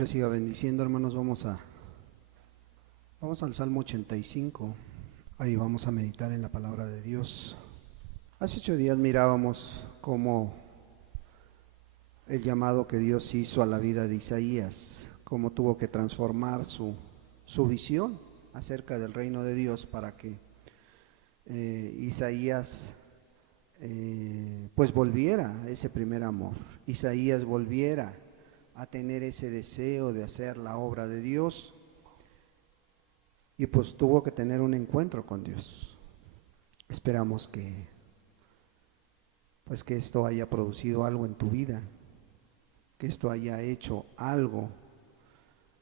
Dios les siga bendiciendo, hermanos. Vamos al Salmo 85. Ahí vamos a meditar en la palabra de Dios. Hace 8 días mirábamos cómo el llamado que Dios hizo a la vida de Isaías, cómo tuvo que transformar su visión acerca del reino de Dios para que Isaías pues volviera a ese primer amor. Isaías volviera a tener ese deseo de hacer la obra de Dios, y pues tuvo que tener un encuentro con Dios. Esperamos que esto haya producido algo en tu vida, que esto haya hecho algo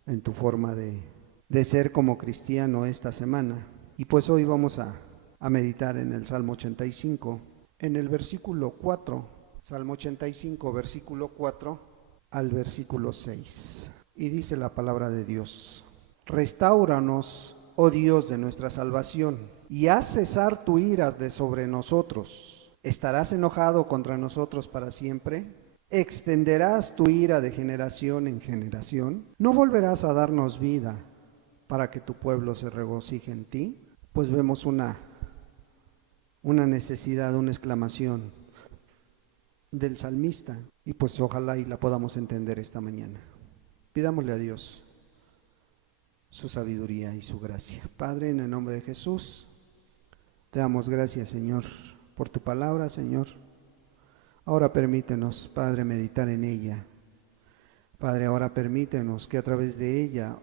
en tu forma de ser como cristiano esta semana. Y pues hoy vamos a meditar en el Salmo 85, en el versículo 4, Salmo 85, versículo 4 al versículo 6. Y dice la palabra de Dios: Restáuranos, oh Dios de nuestra salvación, y haz cesar tu ira de sobre nosotros. ¿Estarás enojado contra nosotros para siempre? ¿Extenderás tu ira de generación en generación? ¿No volverás a darnos vida para que tu pueblo se regocije en ti? Pues vemos una necesidad, una exclamación del salmista, y pues ojalá y la podamos entender esta mañana. Pidámosle a Dios su sabiduría y su gracia. Padre, en el nombre de Jesús, te damos gracias, Señor, por tu palabra, Señor. Ahora permítenos, Padre, meditar en ella. Padre, ahora permítenos que a través de ella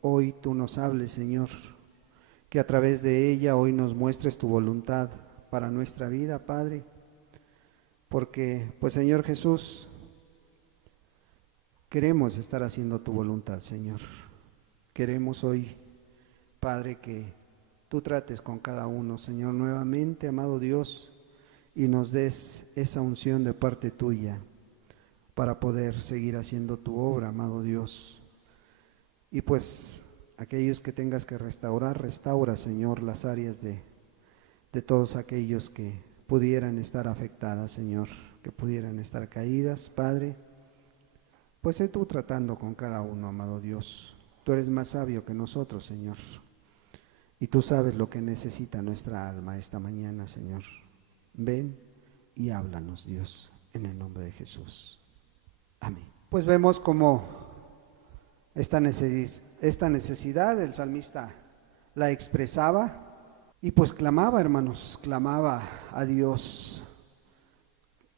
hoy tú nos hables, Señor, que a través de ella hoy nos muestres tu voluntad para nuestra vida, Padre, porque, pues, Señor Jesús, queremos estar haciendo tu voluntad, Señor. Queremos hoy, Padre, que tú trates con cada uno, Señor, nuevamente, amado Dios, y nos des esa unción de parte tuya para poder seguir haciendo tu obra, amado Dios. Y pues aquellos que tengas que restaurar, restaura, Señor, las áreas de todos aquellos que pudieran estar afectadas, Señor, que pudieran estar caídas, Padre. Pues sé tú tratando con cada uno, amado Dios. Tú eres más sabio que nosotros, Señor, y tú sabes lo que necesita nuestra alma esta mañana, Señor. Ven y háblanos, Dios, en el nombre de Jesús. Amén. Pues vemos como esta necesidad el salmista la expresaba, y pues clamaba, hermanos, clamaba a Dios.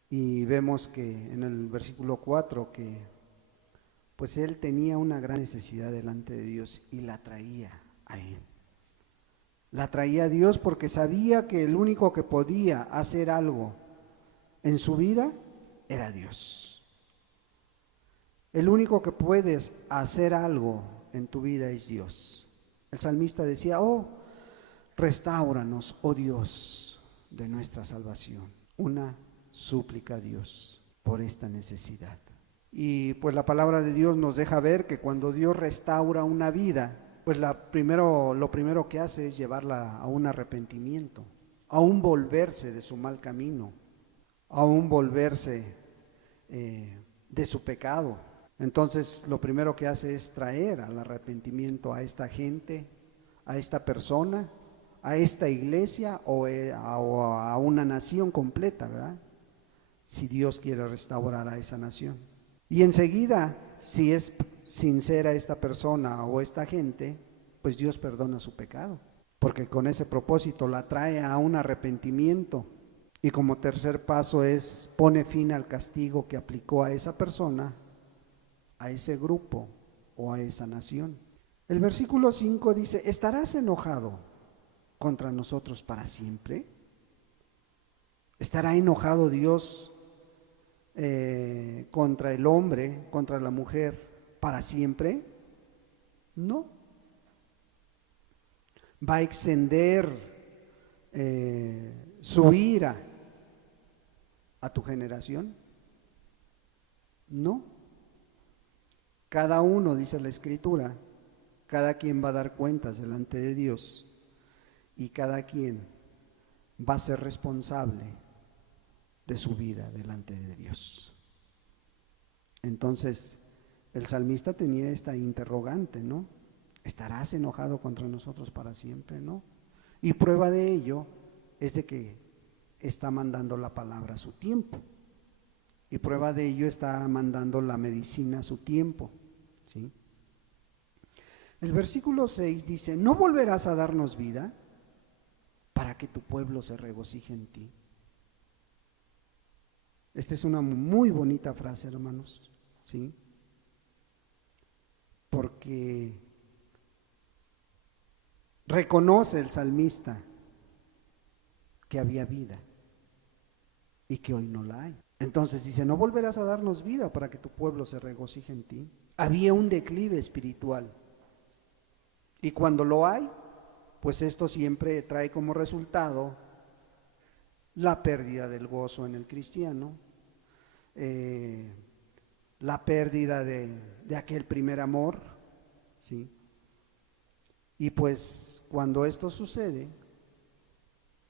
Y vemos que en el versículo 4 que pues él tenía una gran necesidad delante de Dios y la traía a él. La traía a Dios porque sabía que el único que podía hacer algo en su vida era Dios. El único que puedes hacer algo en tu vida es Dios. El salmista decía: restáuranos, oh Dios de nuestra salvación. Una súplica a Dios por esta necesidad. Y pues la palabra de Dios nos deja ver que cuando Dios restaura una vida, pues lo primero que hace es llevarla a un arrepentimiento, a un volverse de su mal camino, a un volverse de su pecado. Entonces lo primero que hace es traer al arrepentimiento a esta gente, a esta persona, a esta iglesia o a una nación completa, ¿verdad? Si Dios quiere restaurar a esa nación. Y enseguida, si es sincera esta persona o esta gente, pues Dios perdona su pecado, porque con ese propósito la trae a un arrepentimiento. Y como tercer paso pone fin al castigo que aplicó a esa persona, a ese grupo o a esa nación. El versículo 5 dice: ¿estarás enojado contra nosotros para siempre? ¿Estará enojado Dios contra el hombre, contra la mujer para siempre? No. ¿Va a extender su ira a tu generación? No. Cada uno, dice la Escritura, cada quien va a dar cuentas delante de Dios, y cada quien va a ser responsable de su vida delante de Dios. Entonces, El salmista tenía esta interrogante, ¿no? ¿Estarás enojado contra nosotros para siempre? ¿No? Y prueba de ello es de que está mandando la palabra a su tiempo. Y prueba de ello está mandando la medicina a su tiempo, ¿sí? El versículo 6 dice: ¿no volverás a darnos vida para que tu pueblo se regocije en ti? Esta es una muy bonita frase, hermanos, ¿sí? Porque reconoce el salmista que había vida y que hoy no la hay. Entonces dice: no volverás a darnos vida para que tu pueblo se regocije en ti. Había un declive espiritual, y cuando lo hay, pues esto siempre trae como resultado la pérdida del gozo en el cristiano, la pérdida de aquel primer amor, ¿sí? Y pues cuando esto sucede,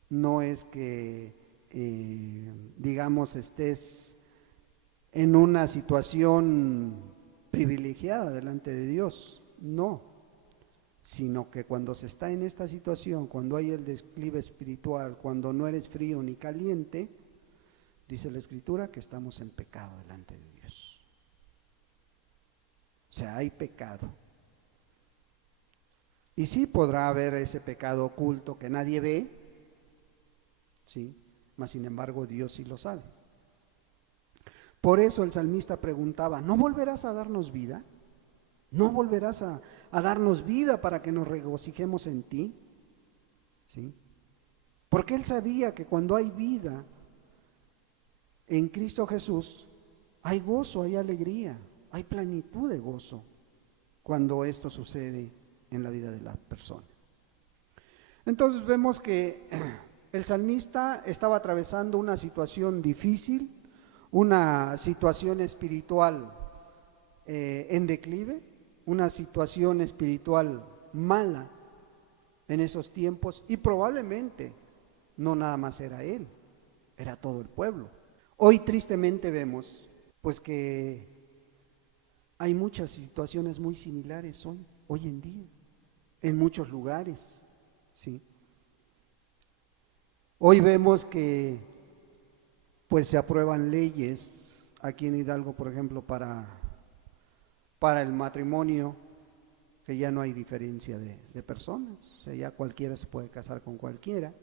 no es que digamos estés en una situación privilegiada delante de Dios, no, sino que cuando se está en esta situación, cuando hay el declive espiritual, cuando no eres frío ni caliente, dice la Escritura que estamos en pecado delante de Dios. O sea, hay pecado. Y sí podrá haber ese pecado oculto que nadie ve, ¿sí? Mas sin embargo Dios sí lo sabe. Por eso el salmista preguntaba: ¿no volverás a darnos vida? ¿No volverás a darnos vida para que nos regocijemos en ti? ¿Sí? Porque él sabía que cuando hay vida en Cristo Jesús, hay gozo, hay alegría, hay plenitud de gozo cuando esto sucede en la vida de la persona. Entonces vemos que el salmista estaba atravesando una situación difícil, una situación espiritual en declive, una situación espiritual mala en esos tiempos, y probablemente no nada más era él, era todo el pueblo. Hoy tristemente vemos pues que hay muchas situaciones muy similares hoy en día, en muchos lugares, ¿sí? Hoy vemos que pues se aprueban leyes aquí en Hidalgo, por ejemplo, para el matrimonio, que ya no hay diferencia de personas, o sea, ya cualquiera se puede casar con cualquiera.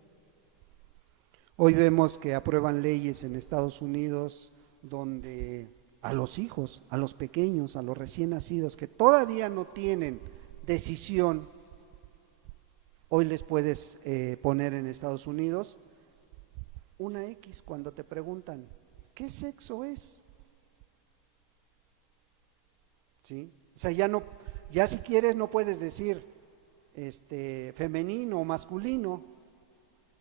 Hoy vemos que aprueban leyes en Estados Unidos donde a los hijos, a los pequeños, a los recién nacidos que todavía no tienen decisión, hoy les puedes poner en Estados Unidos una X cuando te preguntan ¿qué sexo es? ¿Sí? O sea, ya si quieres no puedes decir femenino o masculino,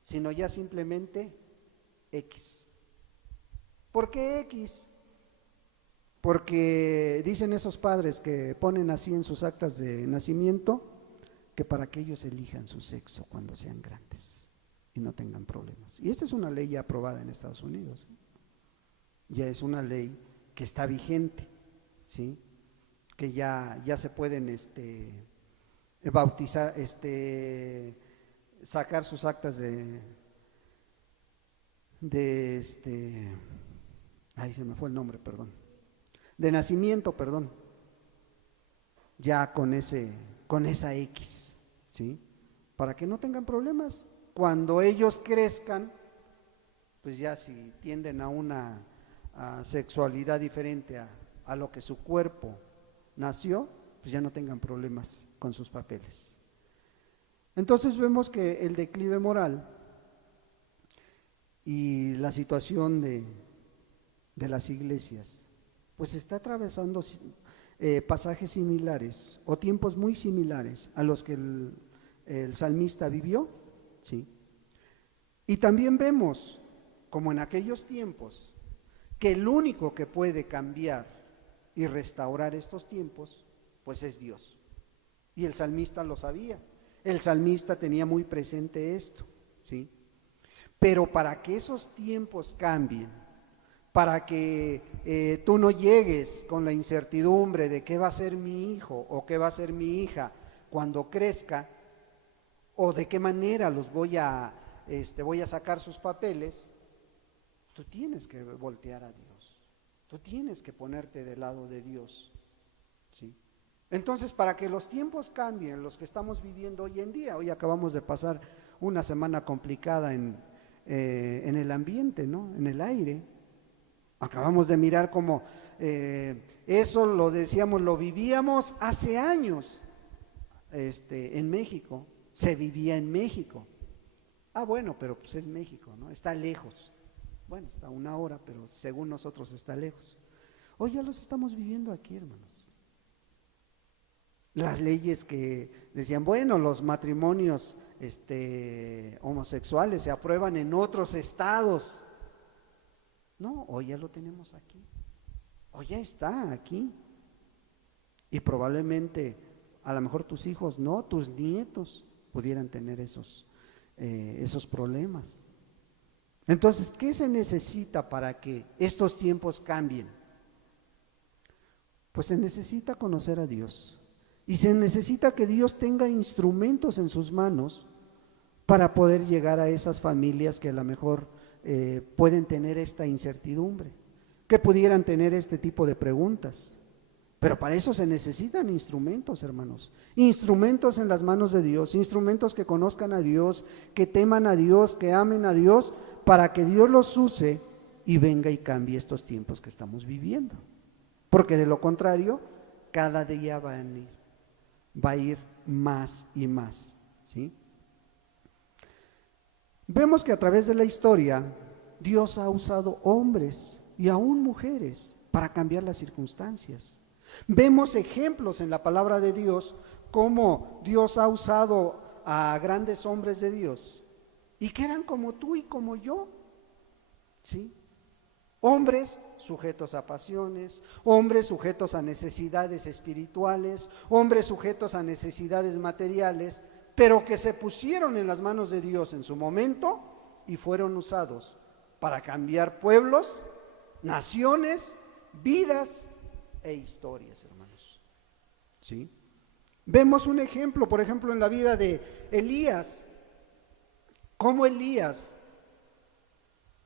sino ya simplemente X. ¿Por qué X? Porque dicen esos padres que ponen así en sus actas de nacimiento, que para que ellos elijan su sexo cuando sean grandes y no tengan problemas. Y esta es una ley ya aprobada en Estados Unidos, ya es una ley que está vigente, ¿sí? Que ya se pueden bautizar, sacar sus actas ay, se me fue el nombre, perdón, de nacimiento, perdón, ya con esa X, ¿sí? Para que no tengan problemas cuando ellos crezcan, pues ya si tienden a una sexualidad diferente a lo que su cuerpo nació, pues ya no tengan problemas con sus papeles. Entonces vemos que el declive moral y la situación de las iglesias, pues está atravesando pasajes similares o tiempos muy similares a los que el salmista vivió, ¿sí? Y también vemos, como en aquellos tiempos, que el único que puede cambiar y restaurar estos tiempos, pues es Dios. Y el salmista lo sabía, el salmista tenía muy presente esto, ¿sí? Pero para que esos tiempos cambien, para que tú no llegues con la incertidumbre de qué va a ser mi hijo o qué va a ser mi hija cuando crezca, o de qué manera los voy a sacar sus papeles. Tú tienes que voltear a Dios, tú tienes que ponerte del lado de Dios, ¿sí? Entonces, para que los tiempos cambien, los que estamos viviendo hoy en día, hoy acabamos de pasar una semana complicada en el ambiente, ¿no? En el aire. Acabamos de mirar cómo eso lo decíamos, lo vivíamos hace años en México, se vivía en México. Ah, bueno, pero pues es México, ¿no? Está lejos. Bueno, está a 1 hora, pero según nosotros está lejos. Hoy ya los estamos viviendo aquí, hermanos. Las leyes que decían, bueno, los matrimonios homosexuales se aprueban en otros estados. No, hoy ya lo tenemos aquí. Hoy ya está aquí. Y probablemente, a lo mejor tus hijos, no, tus nietos pudieran tener esos problemas. Entonces, ¿qué se necesita para que estos tiempos cambien? Pues se necesita conocer a Dios y se necesita que Dios tenga instrumentos en sus manos para poder llegar a esas familias que a lo mejor pueden tener esta incertidumbre, que pudieran tener este tipo de preguntas. Pero para eso se necesitan instrumentos, hermanos, instrumentos en las manos de Dios, instrumentos que conozcan a Dios, que teman a Dios, que amen a Dios, para que Dios los use y venga y cambie estos tiempos que estamos viviendo. Porque de lo contrario, cada día va a ir más y más, ¿sí? Vemos que a través de la historia, Dios ha usado hombres y aún mujeres para cambiar las circunstancias. Vemos ejemplos en la palabra de Dios, cómo Dios ha usado a grandes hombres de Dios, y que eran como tú y como yo, ¿sí? Hombres sujetos a pasiones, hombres sujetos a necesidades espirituales, hombres sujetos a necesidades materiales, pero que se pusieron en las manos de Dios en su momento y fueron usados para cambiar pueblos, naciones, vidas e historias, hermanos, ¿sí? Vemos un ejemplo, por ejemplo, en la vida de Elías, cómo Elías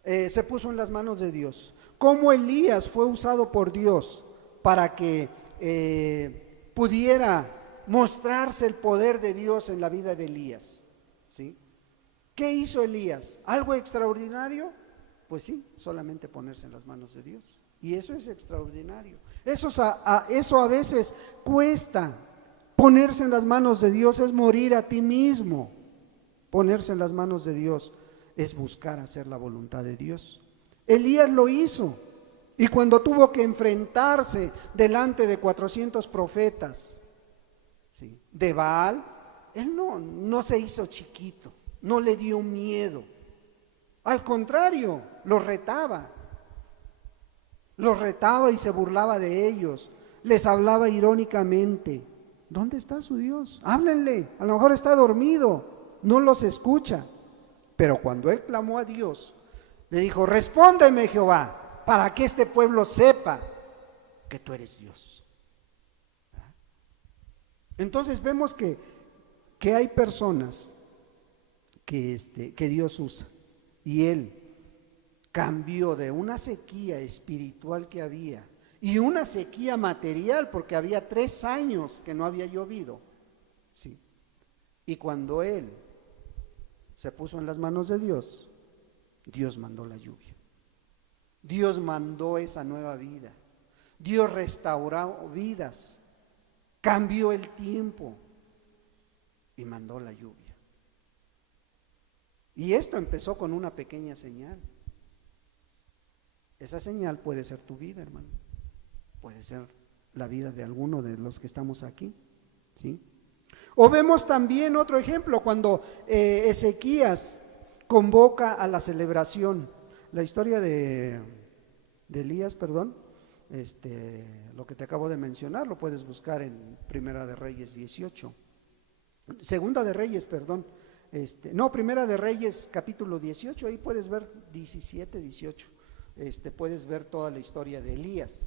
se puso en las manos de Dios, cómo Elías fue usado por Dios para que pudiera mostrarse el poder de Dios en la vida de Elías, ¿sí? ¿Qué hizo Elías? ¿Algo extraordinario? Pues sí, solamente ponerse en las manos de Dios. Y eso es extraordinario. Eso a veces cuesta. Ponerse en las manos de Dios es morir a ti mismo. Ponerse en las manos de Dios es buscar hacer la voluntad de Dios. Elías lo hizo. Y cuando tuvo que enfrentarse delante de 400 profetas, ¿sí?, de Baal, él no se hizo chiquito, no le dio miedo. Al contrario, los retaba y se burlaba de ellos, les hablaba irónicamente. ¿Dónde está su Dios? Háblenle, a lo mejor está dormido, no los escucha. Pero cuando él clamó a Dios, le dijo: respóndeme, Jehová, para que este pueblo sepa que tú eres Dios. Entonces vemos que hay personas que Dios usa, y él cambió de una sequía espiritual que había y una sequía material, porque había 3 años que no había llovido, ¿sí? Y cuando él se puso en las manos de Dios, Dios mandó la lluvia, Dios mandó esa nueva vida, Dios restauró vidas, cambió el tiempo y mandó la lluvia. Y esto empezó con una pequeña señal. Esa señal puede ser tu vida, hermano, puede ser la vida de alguno de los que estamos aquí, ¿sí? O vemos también otro ejemplo cuando Ezequías convoca a la celebración. La historia de Elías, lo que te acabo de mencionar, lo puedes buscar en Primera de Reyes 18. Segunda de Reyes, Primera de Reyes capítulo 18, ahí puedes ver 17, 18. puedes ver toda la historia de Elías.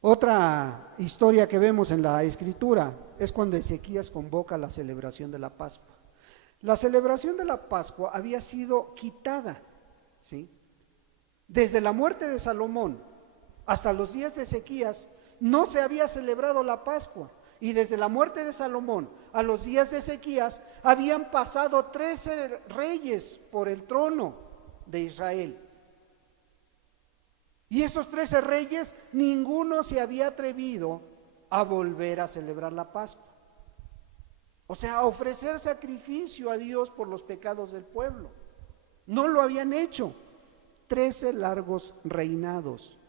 Otra historia que vemos en la Escritura es cuando Ezequías convoca la celebración de la Pascua. La celebración de la Pascua había sido quitada, ¿sí? Desde la muerte de Salomón hasta los días de Ezequías no se había celebrado la Pascua, y desde la muerte de Salomón a los días de Ezequías habían pasado 13 reyes por el trono de Israel. Y esos 13 reyes, ninguno se había atrevido a volver a celebrar la Pascua. O sea, a ofrecer sacrificio a Dios por los pecados del pueblo. No lo habían hecho. 13 largos reinados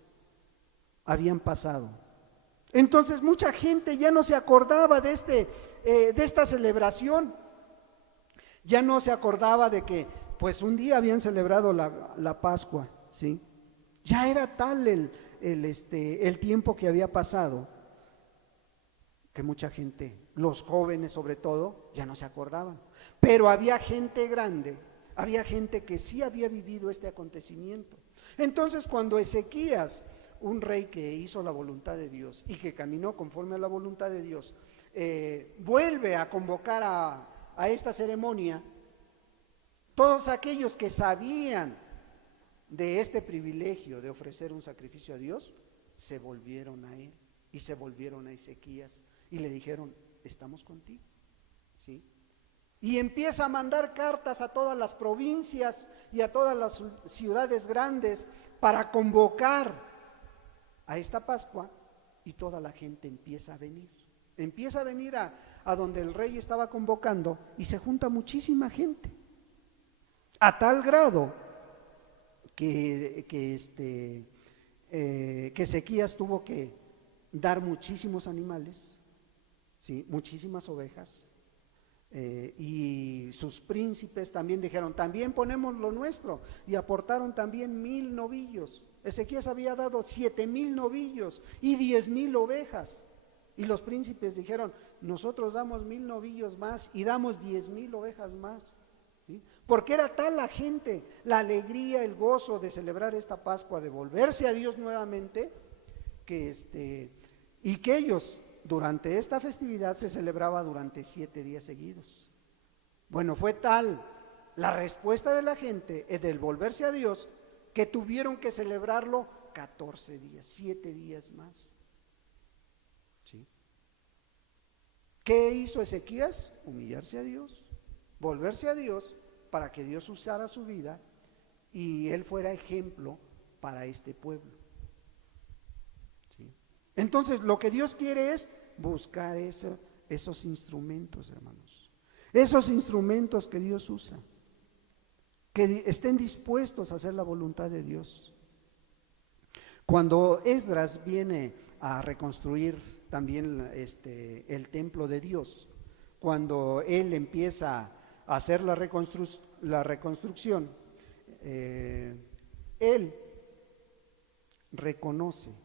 habían pasado. Entonces mucha gente ya no se acordaba de esta celebración. Ya no se acordaba de que pues un día habían celebrado la Pascua, ¿sí? Ya era tal el tiempo que había pasado que mucha gente, los jóvenes sobre todo, ya no se acordaban. Pero había gente grande, había gente que sí había vivido este acontecimiento. Entonces cuando Ezequías, un rey que hizo la voluntad de Dios y que caminó conforme a la voluntad de Dios, vuelve a convocar a esta ceremonia, todos aquellos que sabían de este privilegio de ofrecer un sacrificio a Dios, se volvieron a él y se volvieron a Ezequías y le dijeron: estamos contigo, ¿sí? Y empieza a mandar cartas a todas las provincias y a todas las ciudades grandes para convocar a esta Pascua, y toda la gente empieza a venir a donde el rey estaba convocando, y se junta muchísima gente, a tal grado que Ezequías tuvo que dar muchísimos animales, ¿sí? Muchísimas ovejas, y sus príncipes también dijeron: también ponemos lo nuestro, y aportaron también 1000 novillos. Ezequías había dado 7000 novillos y 10,000 ovejas, y los príncipes dijeron: nosotros damos 1000 novillos más y damos 10,000 ovejas más, ¿sí? Porque era tal la gente, la alegría, el gozo de celebrar esta Pascua, de volverse a Dios nuevamente, que y que ellos durante esta festividad se celebraba durante 7 días seguidos. Bueno, fue tal la respuesta de la gente del volverse a Dios que tuvieron que celebrarlo 14 días, 7 días más, ¿sí? ¿Qué hizo Ezequías? Humillarse a Dios, volverse a Dios, para que Dios usara su vida y él fuera ejemplo para este pueblo, ¿sí? Entonces lo que Dios quiere es buscar esos instrumentos, hermanos, esos instrumentos que Dios usa, que estén dispuestos a hacer la voluntad de Dios. Cuando Esdras viene a reconstruir también el templo de Dios, cuando él empieza a hacer la reconstrucción, él reconoce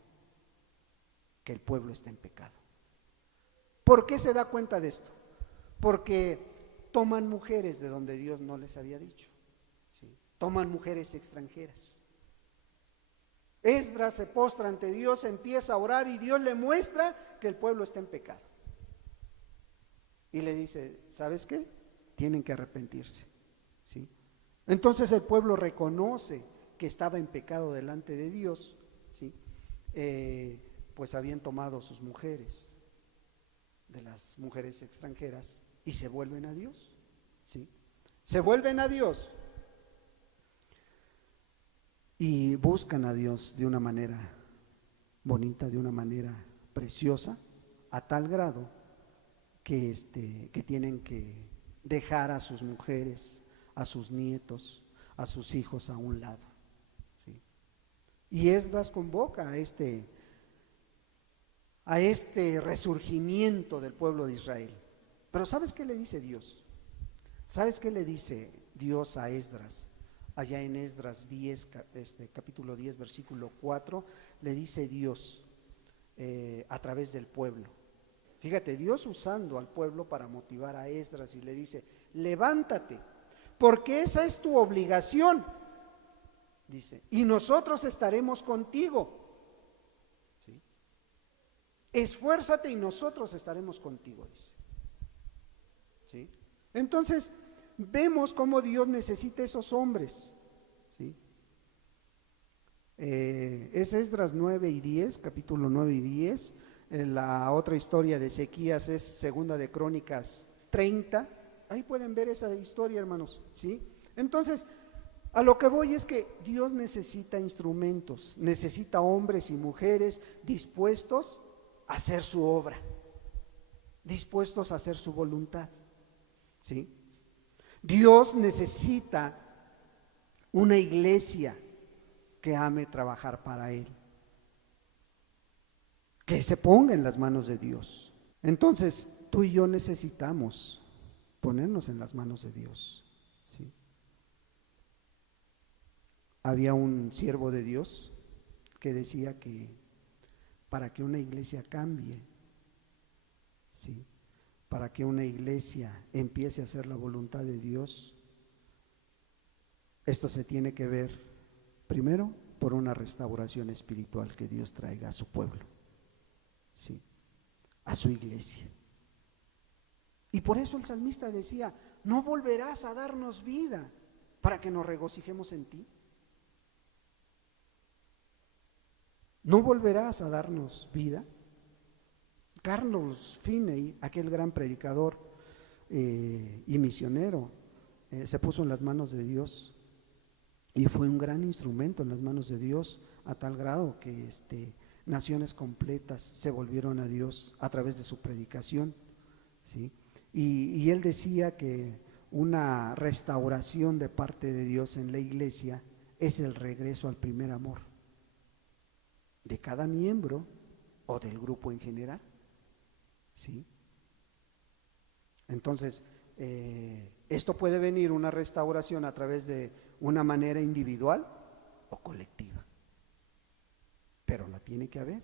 que el pueblo está en pecado. ¿Por qué se da cuenta de esto? Porque toman mujeres de donde Dios no les había dicho, ¿sí? Toman mujeres extranjeras. Esdras se postra ante Dios, empieza a orar, y Dios le muestra que el pueblo está en pecado. Y le dice: ¿sabes qué? Tienen que arrepentirse, ¿sí? Entonces el pueblo reconoce que estaba en pecado delante de Dios, ¿sí? Pues habían tomado sus mujeres, de las mujeres extranjeras, y se vuelven a Dios, ¿sí? Se vuelven a Dios y buscan a Dios de una manera bonita, de una manera preciosa, a tal grado que tienen que dejar a sus mujeres, a sus nietos, a sus hijos a un lado, ¿sí? Y Esdras convoca a este resurgimiento del pueblo de Israel. Pero ¿sabes qué le dice Dios? ¿Sabes qué le dice Dios a Esdras? Allá en Esdras 10, capítulo 10, versículo 4, le dice Dios a través del pueblo. Fíjate, Dios usando al pueblo para motivar a Esdras, y le dice: levántate, porque esa es tu obligación, dice, y nosotros estaremos contigo. ¿Sí? Esfuérzate y nosotros estaremos contigo, dice. ¿Sí? Entonces, vemos cómo Dios necesita esos hombres. ¿Sí? Es Esdras 9 y 10, capítulo 9 y 10. La otra historia de Ezequías es Segunda de Crónicas 30. Ahí pueden ver esa historia, hermanos. ¿Sí? Entonces, a lo que voy es que Dios necesita instrumentos, necesita hombres y mujeres dispuestos a hacer su obra, dispuestos a hacer su voluntad. ¿Sí? Dios necesita una iglesia que ame trabajar para Él, que se ponga en las manos de Dios. Entonces, tú y yo necesitamos ponernos en las manos de Dios. ¿Sí? Había un siervo de Dios que decía que para que una iglesia cambie, ¿sí?, para que una iglesia empiece a hacer la voluntad de Dios, esto se tiene que ver primero por una restauración espiritual que Dios traiga a su pueblo, ¿sí?, a su iglesia. Y por eso el salmista decía, no volverás a darnos vida para que nos regocijemos en ti. ¿No volverás a darnos vida? Carlos Finney, aquel gran predicador y misionero, se puso en las manos de Dios y fue un gran instrumento en las manos de Dios, a tal grado que naciones completas se volvieron a Dios a través de su predicación, ¿sí? Y él decía que una restauración de parte de Dios en la iglesia es el regreso al primer amor de cada miembro o del grupo en general. ¿Sí? Entonces, esto puede venir una restauración a través de una manera individual o colectiva, pero la tiene que haber.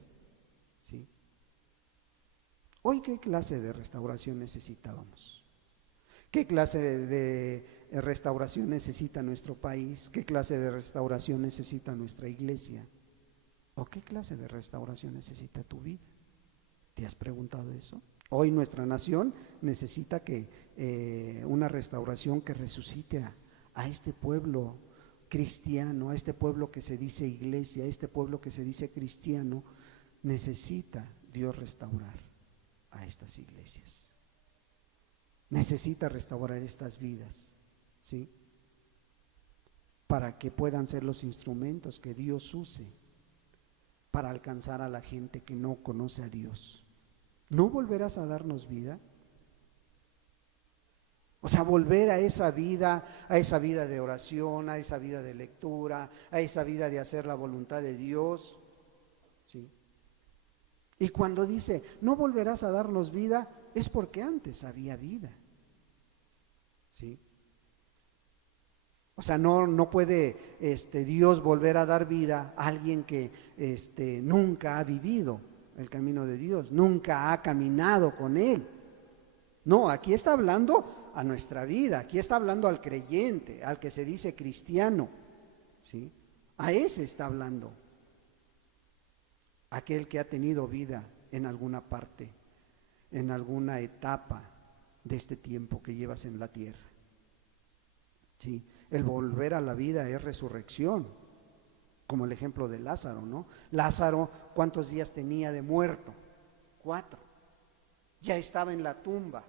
¿Sí? Hoy, ¿qué clase de restauración necesitábamos? ¿Qué clase de restauración necesita nuestro país? ¿Qué clase de restauración necesita nuestra iglesia? ¿O qué clase de restauración necesita tu vida? ¿Te has preguntado eso? Hoy nuestra nación necesita que una restauración que resucite a este pueblo cristiano, a este pueblo que se dice iglesia, a este pueblo que se dice cristiano. Necesita Dios restaurar a estas iglesias. Necesita restaurar estas vidas, ¿sí?, para que puedan ser los instrumentos que Dios use para alcanzar a la gente que no conoce a Dios. ¿No volverás a darnos vida? O sea, volver a esa vida de oración, a esa vida de lectura, a esa vida de hacer la voluntad de Dios. ¿Sí? Y cuando dice, no volverás a darnos vida, es porque antes había vida. ¿Sí? O sea, no puede Dios volver a dar vida a alguien que nunca ha vivido el camino de Dios, nunca ha caminado con Él. No, aquí está hablando a nuestra vida, aquí está hablando al creyente, al que se dice cristiano, ¿sí? A ese está hablando, aquel que ha tenido vida en alguna parte, en alguna etapa de este tiempo que llevas en la tierra. ¿Sí? El volver a la vida es resurrección, como el ejemplo de Lázaro, ¿no? Lázaro, ¿cuántos días tenía de muerto? 4. Ya estaba en la tumba,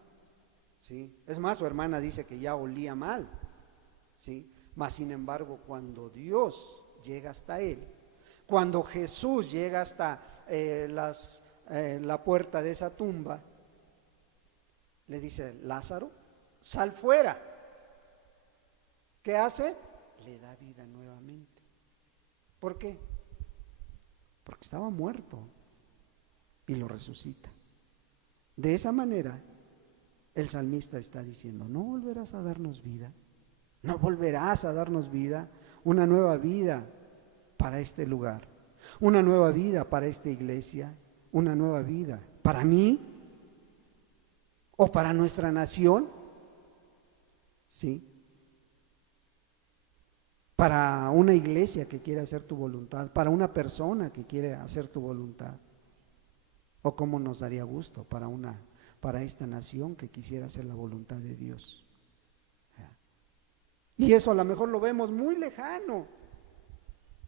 ¿sí? Es más, su hermana dice que ya olía mal, ¿sí? Mas sin embargo, cuando Dios llega hasta él, cuando Jesús llega hasta la puerta de esa tumba, le dice, Lázaro, sal fuera. ¿Qué hace? Le da vida nuevamente. ¿Por qué? Porque estaba muerto y lo resucita. De esa manera, el salmista está diciendo, no volverás a darnos vida, no volverás a darnos vida, una nueva vida para este lugar, una nueva vida para esta iglesia, una nueva vida para mí o para nuestra nación, ¿sí? para una iglesia que quiere hacer tu voluntad, para una persona que quiere hacer tu voluntad. O cómo nos daría gusto para esta nación que quisiera hacer la voluntad de Dios. Y eso a lo mejor lo vemos muy lejano.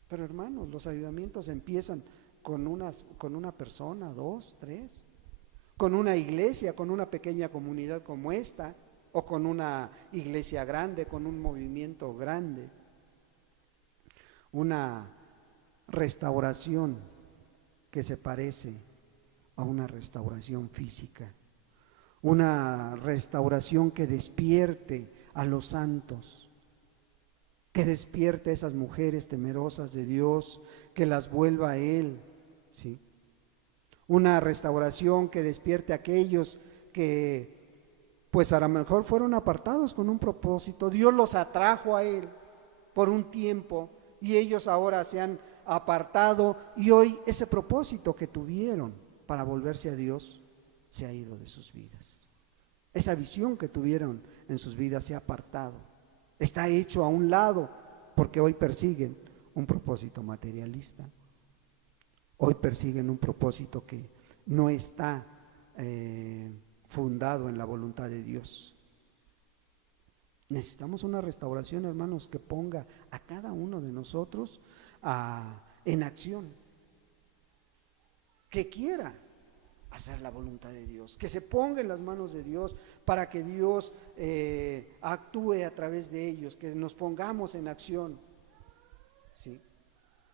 Pero hermanos, los avivamientos empiezan con una persona, dos, tres, con una iglesia, con una pequeña comunidad como esta, o con una iglesia grande, con un movimiento grande. Una restauración que se parece a una restauración física, una restauración que despierte a los santos, que despierte a esas mujeres temerosas de Dios, que las vuelva a Él, ¿sí? Una restauración que despierte a aquellos que pues a lo mejor fueron apartados con un propósito. Dios los atrajo a Él por un tiempo y ellos ahora se han apartado y hoy ese propósito que tuvieron para volverse a Dios se ha ido de sus vidas. Esa visión que tuvieron en sus vidas se ha apartado, está hecho a un lado porque hoy persiguen un propósito materialista. Hoy persiguen un propósito que no está fundado en la voluntad de Dios. Necesitamos una restauración, hermanos, que ponga a cada uno de nosotros en acción, que quiera hacer la voluntad de Dios, que se ponga en las manos de Dios para que Dios actúe a través de ellos, que nos pongamos en acción, ¿sí?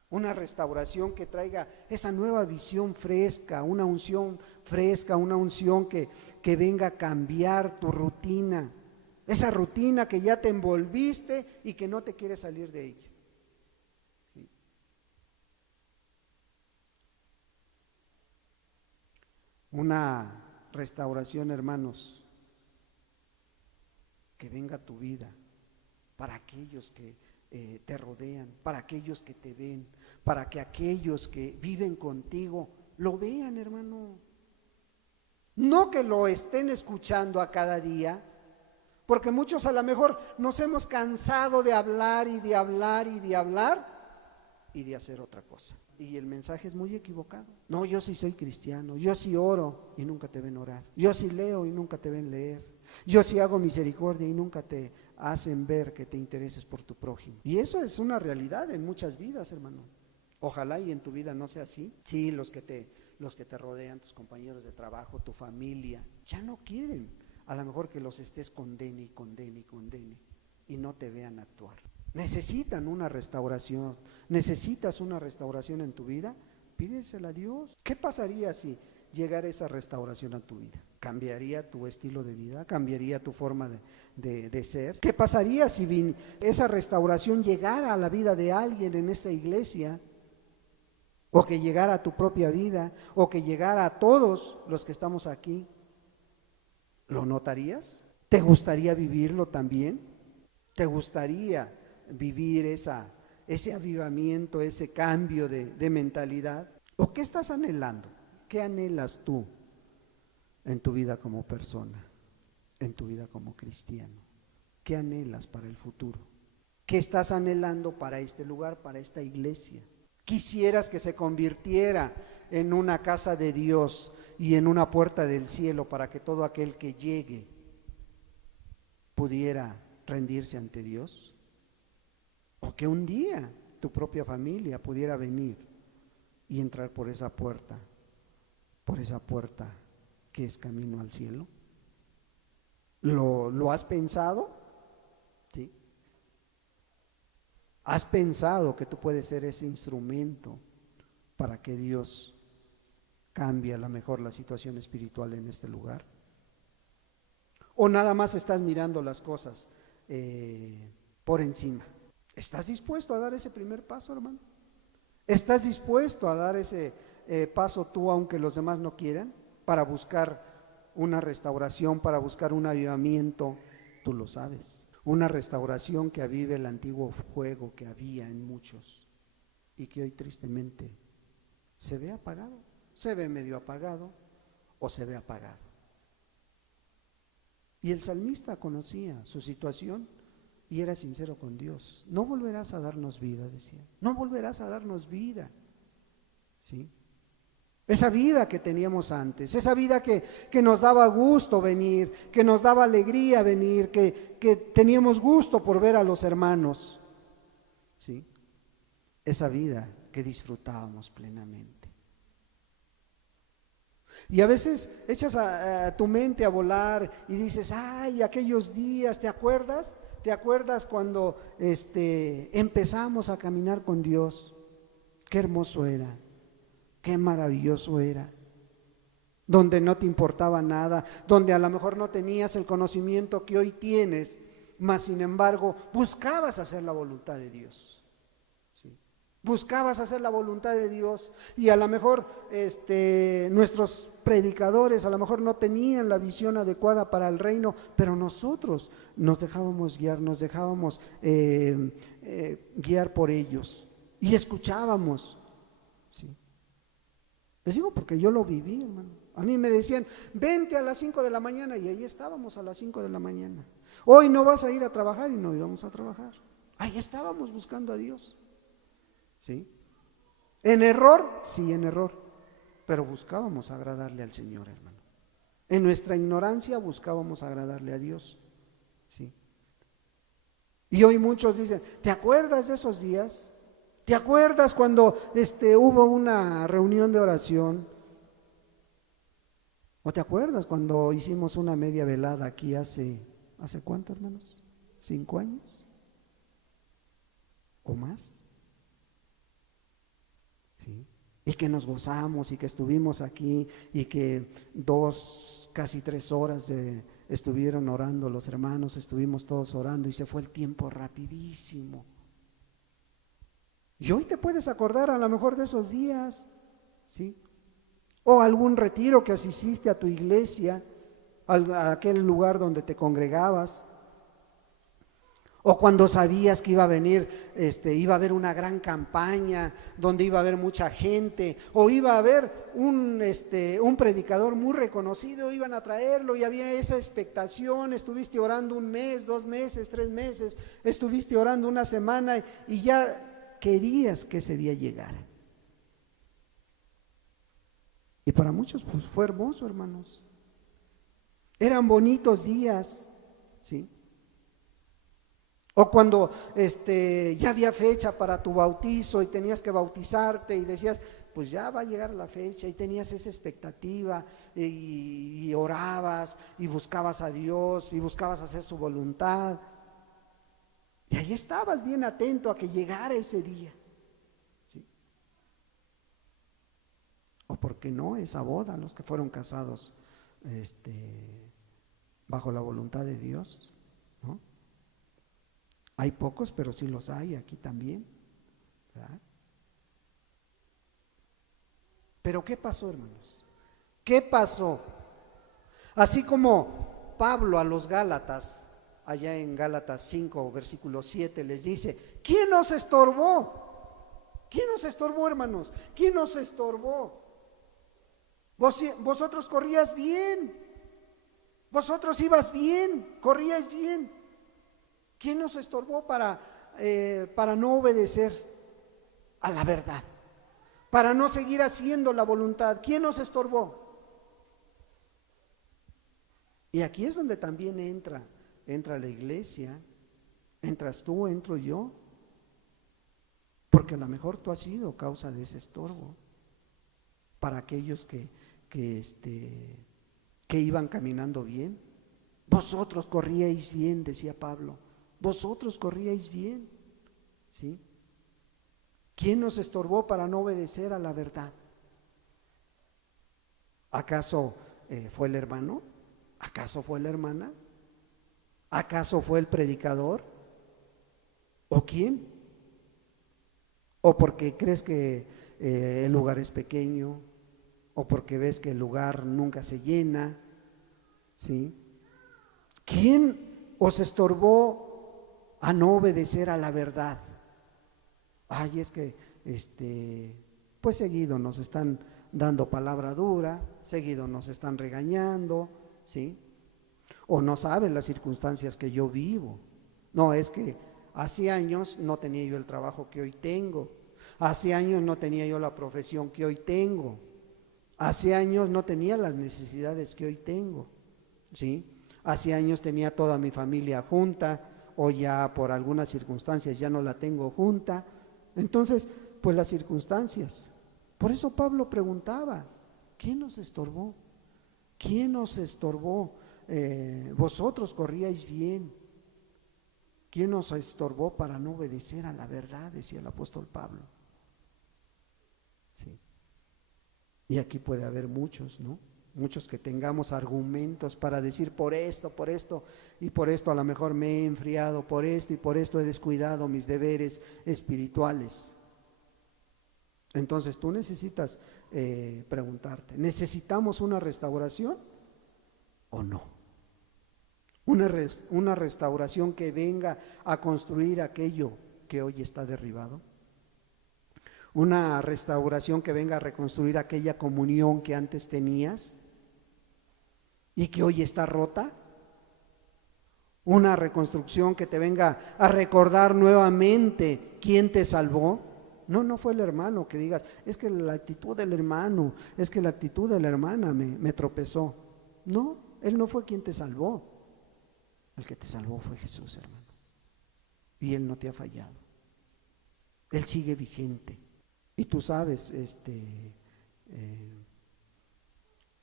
Una restauración que traiga esa nueva visión fresca, una unción fresca, una unción que venga a cambiar tu rutina, esa rutina que ya te envolviste y que no te quieres salir de ella. ¿Sí? Una restauración, hermanos, que venga a tu vida para aquellos que te rodean, para aquellos que te ven, para que aquellos que viven contigo lo vean, hermano. No que lo estén escuchando a cada día, porque muchos a lo mejor nos hemos cansado de hablar y de hablar y de hablar y de hacer otra cosa. Y el mensaje es muy equivocado. No, yo sí soy cristiano, yo sí oro y nunca te ven orar, yo sí leo y nunca te ven leer, yo sí hago misericordia y nunca te hacen ver que te intereses por tu prójimo. Y eso es una realidad en muchas vidas, hermano. Ojalá y en tu vida no sea así. Sí, los que te rodean, tus compañeros de trabajo, tu familia, ya no quieren a lo mejor que los estés condene y condene y condene y no te vean actuar. Necesitan una restauración. ¿Necesitas una restauración en tu vida? Pídesela a Dios. ¿Qué pasaría si llegara esa restauración a tu vida? ¿Cambiaría tu estilo de vida? ¿Cambiaría tu forma de ser? ¿Qué pasaría si esa restauración llegara a la vida de alguien en esta iglesia? O que llegara a tu propia vida, o que llegara a todos los que estamos aquí. ¿Lo notarías? ¿Te gustaría vivirlo también? ¿Te gustaría vivir ese avivamiento, ese cambio de mentalidad? ¿O qué estás anhelando? ¿Qué anhelas tú en tu vida como persona, en tu vida como cristiano? ¿Qué anhelas para el futuro? ¿Qué estás anhelando para este lugar, para esta iglesia? ¿Quisieras que se convirtiera en una casa de Dios y en una puerta del cielo para que todo aquel que llegue pudiera rendirse ante Dios? ¿O que un día tu propia familia pudiera venir y entrar por esa puerta que es camino al cielo? ¿Lo has pensado? ¿Sí? ¿Has pensado que tú puedes ser ese instrumento para que Dios cambie a lo mejor la situación espiritual en este lugar? ¿O nada más estás mirando las cosas por encima? ¿Estás dispuesto a dar ese primer paso, hermano? ¿Estás dispuesto a dar ese paso tú, aunque los demás no quieran, para buscar una restauración, para buscar un avivamiento? Tú lo sabes. Una restauración que avive el antiguo fuego que había en muchos y que hoy tristemente se ve apagado, se ve medio apagado o se ve apagado. Y el salmista conocía su situación Y era sincero con Dios. No volverás a darnos vida, decía. No volverás a darnos vida. ¿Sí? Esa vida que teníamos antes, esa vida que nos daba gusto venir, que nos daba alegría venir, que teníamos gusto por ver a los hermanos. ¿Sí? Esa vida que disfrutábamos plenamente. Y a veces echas a tu mente a volar y dices, ay, aquellos días, ¿te acuerdas? ¿Te acuerdas cuando empezamos a caminar con Dios? Qué hermoso era, qué maravilloso era. Donde no te importaba nada, donde a lo mejor no tenías el conocimiento que hoy tienes, mas sin embargo buscabas hacer la voluntad de Dios. ¿Sí? Buscabas hacer la voluntad de Dios y a lo mejor nuestros predicadores a lo mejor no tenían la visión adecuada para el reino, pero nosotros nos dejábamos guiar, nos dejábamos guiar por ellos y escuchábamos. ¿Sí? Les digo porque yo lo viví, hermano. A mí me decían, vente a las 5 de la mañana y ahí estábamos a las 5 de la mañana. Hoy no vas a ir a trabajar y no íbamos a trabajar. Ahí estábamos buscando a Dios. ¿Sí? ¿En error? Sí, en error. Pero buscábamos agradarle al Señor, hermano. En nuestra ignorancia buscábamos agradarle a Dios. ¿Sí? Y hoy muchos dicen, ¿te acuerdas de esos días? ¿Te acuerdas cuando hubo una reunión de oración? ¿O te acuerdas cuando hicimos una media velada aquí hace cuánto, hermanos? ¿5 años? ¿O más? ¿Sí? Y que nos gozamos y que estuvimos aquí y que 2, casi 3 horas estuvieron orando los hermanos, estuvimos todos orando y se fue el tiempo rapidísimo. Y hoy te puedes acordar a lo mejor de esos días, ¿sí? O algún retiro que asististe a tu iglesia, a aquel lugar donde te congregabas. O cuando sabías que iba a venir, iba a haber una gran campaña donde iba a haber mucha gente, o iba a haber un predicador muy reconocido, iban a traerlo y había esa expectación. Estuviste orando 1 mes, 2 meses, 3 meses, estuviste orando 1 semana y ya querías que ese día llegara. Y para muchos pues fue hermoso, hermanos. Eran bonitos días, ¿sí? O cuando ya había fecha para tu bautizo y tenías que bautizarte y decías, pues ya va a llegar la fecha, y tenías esa expectativa y orabas y buscabas a Dios y buscabas hacer su voluntad. Y ahí estabas bien atento a que llegara ese día. ¿Sí? O por qué no esa boda, los que fueron casados bajo la voluntad de Dios, ¿no? Hay pocos, pero sí los hay aquí también, ¿verdad? Pero ¿qué pasó, hermanos? ¿Qué pasó? Así como Pablo a los Gálatas, allá en Gálatas 5, versículo 7, les dice, ¿quién nos estorbó? ¿Quién nos estorbó, hermanos? ¿Quién nos estorbó? Vosotros corrías bien, vosotros ibas bien, corríais bien. ¿Quién nos estorbó para no obedecer a la verdad? Para no seguir haciendo la voluntad. ¿Quién nos estorbó? Y aquí es donde también entra la iglesia, entras tú, entro yo, porque a lo mejor tú has sido causa de ese estorbo para aquellos que iban caminando bien. Vosotros corríais bien, decía Pablo. Vosotros corríais bien, ¿sí? ¿Quién nos estorbó para no obedecer a la verdad? ¿Acaso fue el hermano? ¿Acaso fue la hermana? ¿Acaso fue el predicador? ¿O quién? ¿O porque crees que el lugar es pequeño? ¿O porque ves que el lugar nunca se llena? ¿Sí? ¿Quién os estorbó a no obedecer a la verdad? Ay, es que pues seguido nos están dando palabra dura, seguido nos están regañando, ¿sí? O no saben las circunstancias que yo vivo, No, es que hace años no tenía yo el trabajo que hoy tengo. Hace años no tenía yo la profesión que hoy tengo. Hace años no tenía las necesidades que hoy tengo, ¿sí? Hace años tenía toda mi familia junta, hoy ya por algunas circunstancias ya no la tengo junta. Entonces, pues las circunstancias. Por eso Pablo preguntaba, ¿quién nos estorbó? ¿Quién nos estorbó? Vosotros corríais bien. ¿Quién nos estorbó para no obedecer a la verdad? Decía el apóstol Pablo. Sí. Y aquí puede haber muchos, ¿no? Muchos que tengamos argumentos para decir por esto y por esto a lo mejor me he enfriado, por esto y por esto he descuidado mis deberes espirituales. Entonces tú necesitas preguntarte, ¿necesitamos una restauración o no? Una restauración que venga a construir aquello que hoy está derribado. Una restauración que venga a reconstruir aquella comunión que antes tenías y que hoy está rota. Una reconstrucción que te venga a recordar nuevamente quién te salvó. No fue el hermano que digas, es que la actitud del hermano, es que la actitud de la hermana me tropezó. No, él no fue quien te salvó. El que te salvó fue Jesús, hermano. Y Él no te ha fallado. Él sigue vigente. Y tú sabes,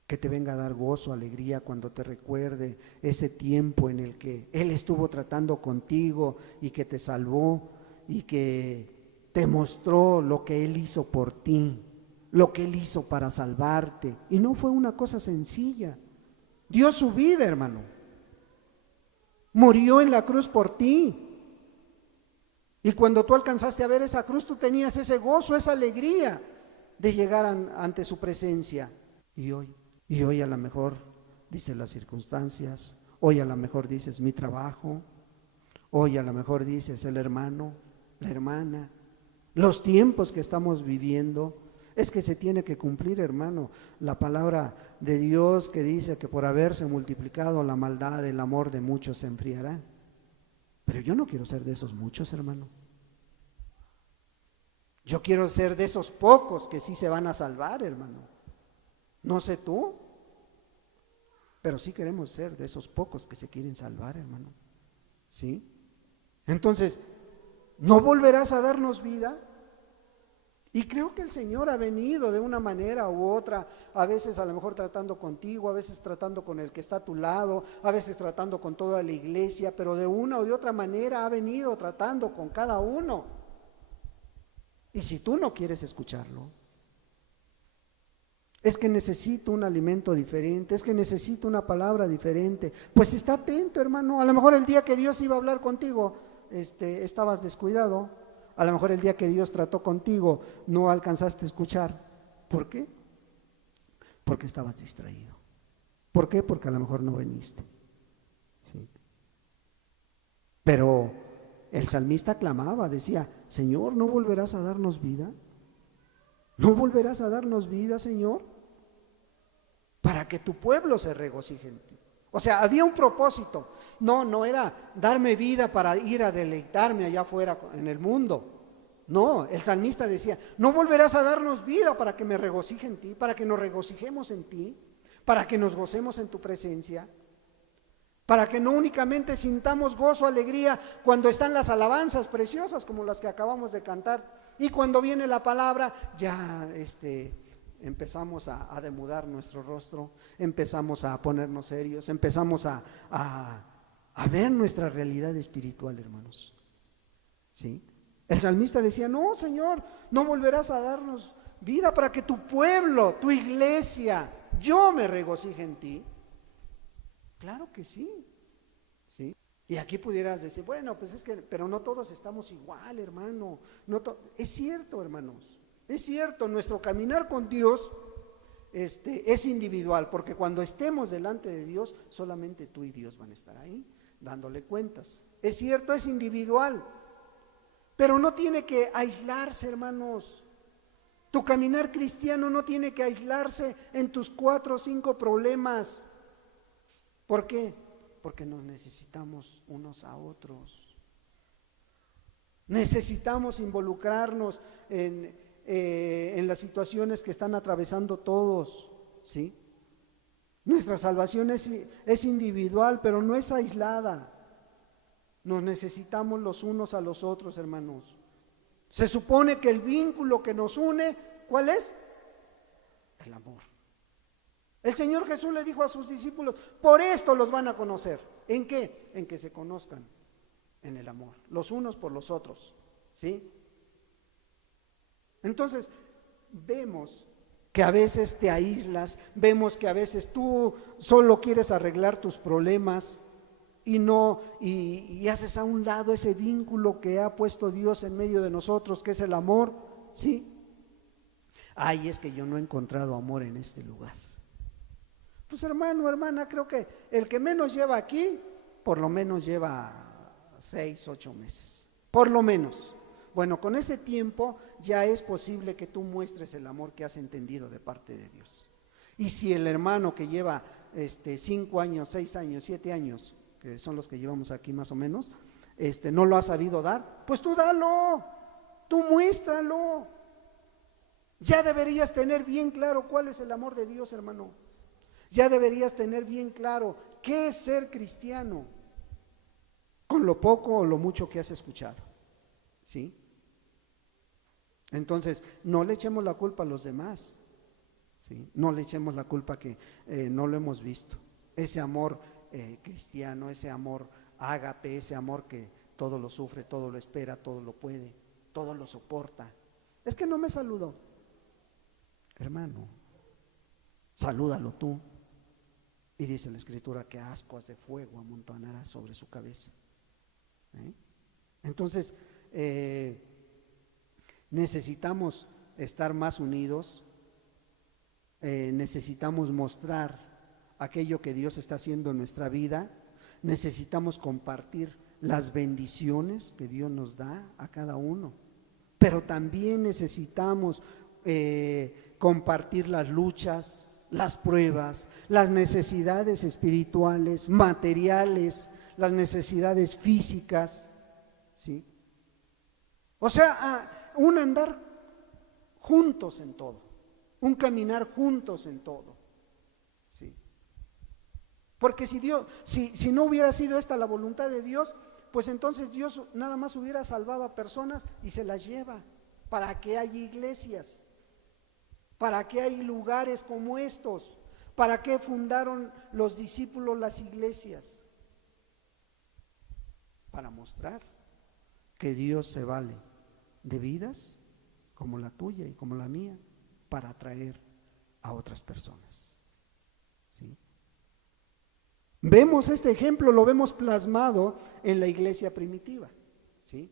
que te venga a dar gozo, alegría cuando te recuerde ese tiempo en el que Él estuvo tratando contigo y que te salvó y que te mostró lo que Él hizo por ti, lo que Él hizo para salvarte. Y no fue una cosa sencilla. Dio su vida, hermano. Murió en la cruz por ti. Y cuando tú alcanzaste a ver esa cruz, tú tenías ese gozo, esa alegría de llegar ante su presencia. Y hoy a lo mejor dices las circunstancias, hoy a lo mejor dices mi trabajo, hoy a lo mejor dices el hermano, la hermana, los tiempos que estamos viviendo. Es que se tiene que cumplir, hermano, la palabra de Dios que dice que por haberse multiplicado la maldad, el amor de muchos se enfriará. Pero yo no quiero ser de esos muchos, hermano. Yo quiero ser de esos pocos que sí se van a salvar, hermano. No sé tú, pero sí queremos ser de esos pocos que se quieren salvar, hermano. ¿Sí? Entonces, ¿no volverás a darnos vida? Y creo que el Señor ha venido de una manera u otra, a veces a lo mejor tratando contigo, a veces tratando con el que está a tu lado, a veces tratando con toda la iglesia, pero de una o de otra manera ha venido tratando con cada uno. Y si tú no quieres escucharlo, es que necesito un alimento diferente, es que necesito una palabra diferente, pues está atento, hermano. A lo mejor el día que Dios iba a hablar contigo, estabas descuidado. A lo mejor el día que Dios trató contigo no alcanzaste a escuchar. ¿Por qué? Porque estabas distraído. ¿Por qué? Porque a lo mejor no viniste. ¿Sí? Pero el salmista clamaba, decía, Señor, ¿no volverás a darnos vida? ¿No volverás a darnos vida, Señor? Para que tu pueblo se regocije en ti. O sea, había un propósito. No era darme vida para ir a deleitarme allá afuera en el mundo. No, el salmista decía, no volverás a darnos vida para que me regocije en ti, para que nos regocijemos en ti, para que nos gocemos en tu presencia, para que no únicamente sintamos gozo, alegría cuando están las alabanzas preciosas como las que acabamos de cantar, y cuando viene la palabra ya empezamos a demudar nuestro rostro, empezamos a ponernos serios, empezamos a ver nuestra realidad espiritual, hermanos. ¿Sí? El salmista decía, no, Señor, no volverás a darnos vida para que tu pueblo, tu iglesia, yo me regocije en ti. Claro que sí. ¿Sí? Y aquí pudieras decir, bueno, pues es que, pero no todos estamos igual, hermano. Es cierto, hermanos. Es cierto, nuestro caminar con Dios es individual, porque cuando estemos delante de Dios, solamente tú y Dios van a estar ahí, dándole cuentas. Es cierto, es individual, pero no tiene que aislarse, hermanos. Tu caminar cristiano no tiene que aislarse en tus 4 o 5 problemas. ¿Por qué? Porque nos necesitamos unos a otros. Necesitamos involucrarnos en las situaciones que están atravesando todos, ¿sí? Nuestra salvación es individual, pero no es aislada. Nos necesitamos los unos a los otros, hermanos. Se supone que el vínculo que nos une, ¿cuál es? El amor. El Señor Jesús le dijo a sus discípulos: por esto los van a conocer. ¿En qué? En que se conozcan en el amor, los unos por los otros, ¿sí? Entonces, vemos que a veces te aíslas, vemos que a veces tú solo quieres arreglar tus problemas y haces a un lado ese vínculo que ha puesto Dios en medio de nosotros, que es el amor, ¿sí? Ay, es que yo no he encontrado amor en este lugar. Pues hermano, hermana, creo que el que menos lleva aquí, por lo menos lleva 6, 8 meses, por lo menos. Bueno, con ese tiempo ya es posible que tú muestres el amor que has entendido de parte de Dios. Y si el hermano que lleva 5 años, 6 años, 7 años, que son los que llevamos aquí más o menos, no lo ha sabido dar, pues tú dalo, tú muéstralo. Ya deberías tener bien claro cuál es el amor de Dios, hermano. Ya deberías tener bien claro qué es ser cristiano, con lo poco o lo mucho que has escuchado, ¿sí? Entonces, no le echemos la culpa a los demás, ¿sí? No le echemos la culpa que no lo hemos visto. Ese amor cristiano, ese amor ágape, ese amor que todo lo sufre, todo lo espera, todo lo puede, todo lo soporta. Es que no me saludó. Hermano, salúdalo tú. Y dice la Escritura que ascuas de fuego amontonará sobre su cabeza. Entonces, necesitamos estar más unidos, necesitamos mostrar aquello que Dios está haciendo en nuestra vida, necesitamos compartir las bendiciones que Dios nos da a cada uno, pero también necesitamos compartir las luchas, las pruebas, las necesidades espirituales, materiales, las necesidades físicas, ¿sí? O sea, un andar juntos en todo, un caminar juntos en todo, ¿sí? Porque si no hubiera sido esta la voluntad de Dios, pues entonces Dios nada más hubiera salvado a personas y se las lleva. ¿Para qué hay iglesias? ¿Para qué hay lugares como estos? ¿Para qué fundaron los discípulos las iglesias? Para mostrar que Dios se vale de vidas como la tuya y como la mía para atraer a otras personas, ¿sí? Vemos este ejemplo, lo vemos plasmado en la iglesia primitiva, ¿sí?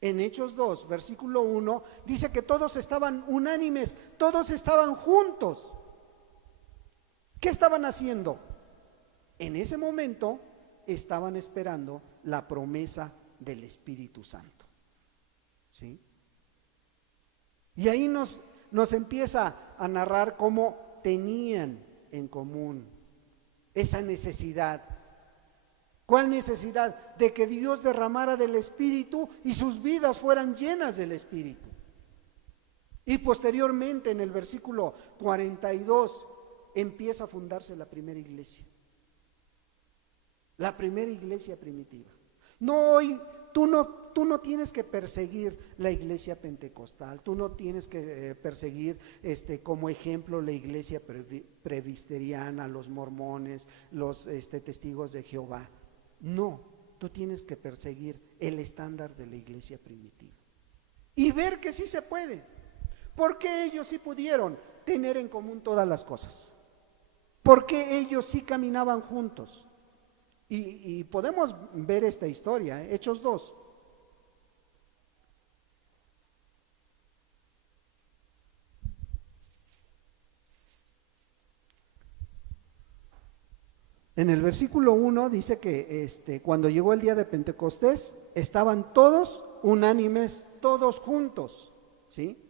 En Hechos 2, versículo 1, dice que todos estaban unánimes, todos estaban juntos. ¿Qué estaban haciendo? En ese momento estaban esperando la promesa del Espíritu Santo, ¿sí? Y ahí nos empieza a narrar cómo tenían en común esa necesidad. ¿Cuál necesidad? De que Dios derramara del Espíritu y sus vidas fueran llenas del Espíritu. Y posteriormente en el versículo 42 empieza a fundarse la primera iglesia. La primera iglesia primitiva. Tú no tienes que perseguir la iglesia pentecostal, tú no tienes que perseguir como ejemplo la iglesia presbiteriana, los mormones, los testigos de Jehová. No, tú tienes que perseguir el estándar de la iglesia primitiva y ver que sí se puede, porque ellos sí pudieron tener en común todas las cosas, porque ellos sí caminaban juntos. Y podemos ver esta historia, Hechos 2. En el versículo 1 dice que cuando llegó el día de Pentecostés, estaban todos unánimes, todos juntos, ¿sí?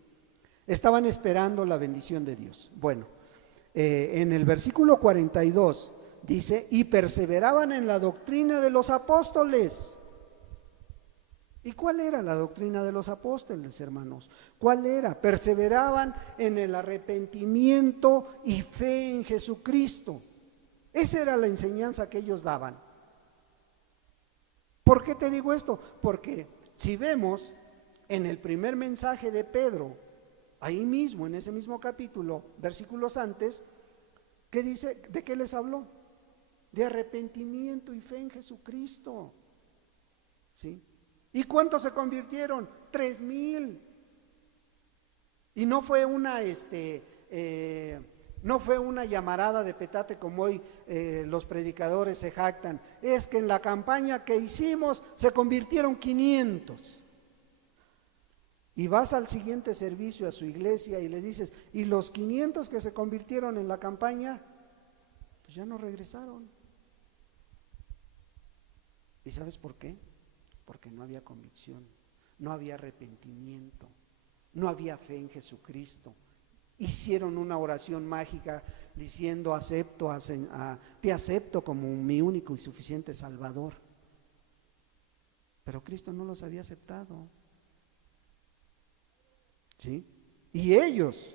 Estaban esperando la bendición de Dios. Bueno, en el versículo 42 dice, y perseveraban en la doctrina de los apóstoles ¿Y cuál era la doctrina de los apóstoles, hermanos? ¿Cuál era? Perseveraban en el arrepentimiento y fe en Jesucristo. Esa era la enseñanza que ellos daban. ¿Por qué te digo esto? Porque si vemos en el primer mensaje de Pedro, ahí mismo, en ese mismo capítulo, versículos antes, ¿qué dice? ¿De qué les habló? De arrepentimiento y fe en Jesucristo. ¿Sí? ¿Y cuántos se convirtieron? 3,000. Y no fue una no fue una llamarada de petate como hoy los predicadores se jactan. Es que en la campaña que hicimos se convirtieron 500. Y vas al siguiente servicio a su iglesia y le dices, ¿y los 500 que se convirtieron en la campaña? Pues ya no regresaron. ¿Y sabes por qué? Porque no había convicción, no había arrepentimiento, no había fe en Jesucristo. Hicieron una oración mágica diciendo te acepto como mi único y suficiente Salvador. Pero Cristo no los había aceptado. ¿Sí? Y ellos,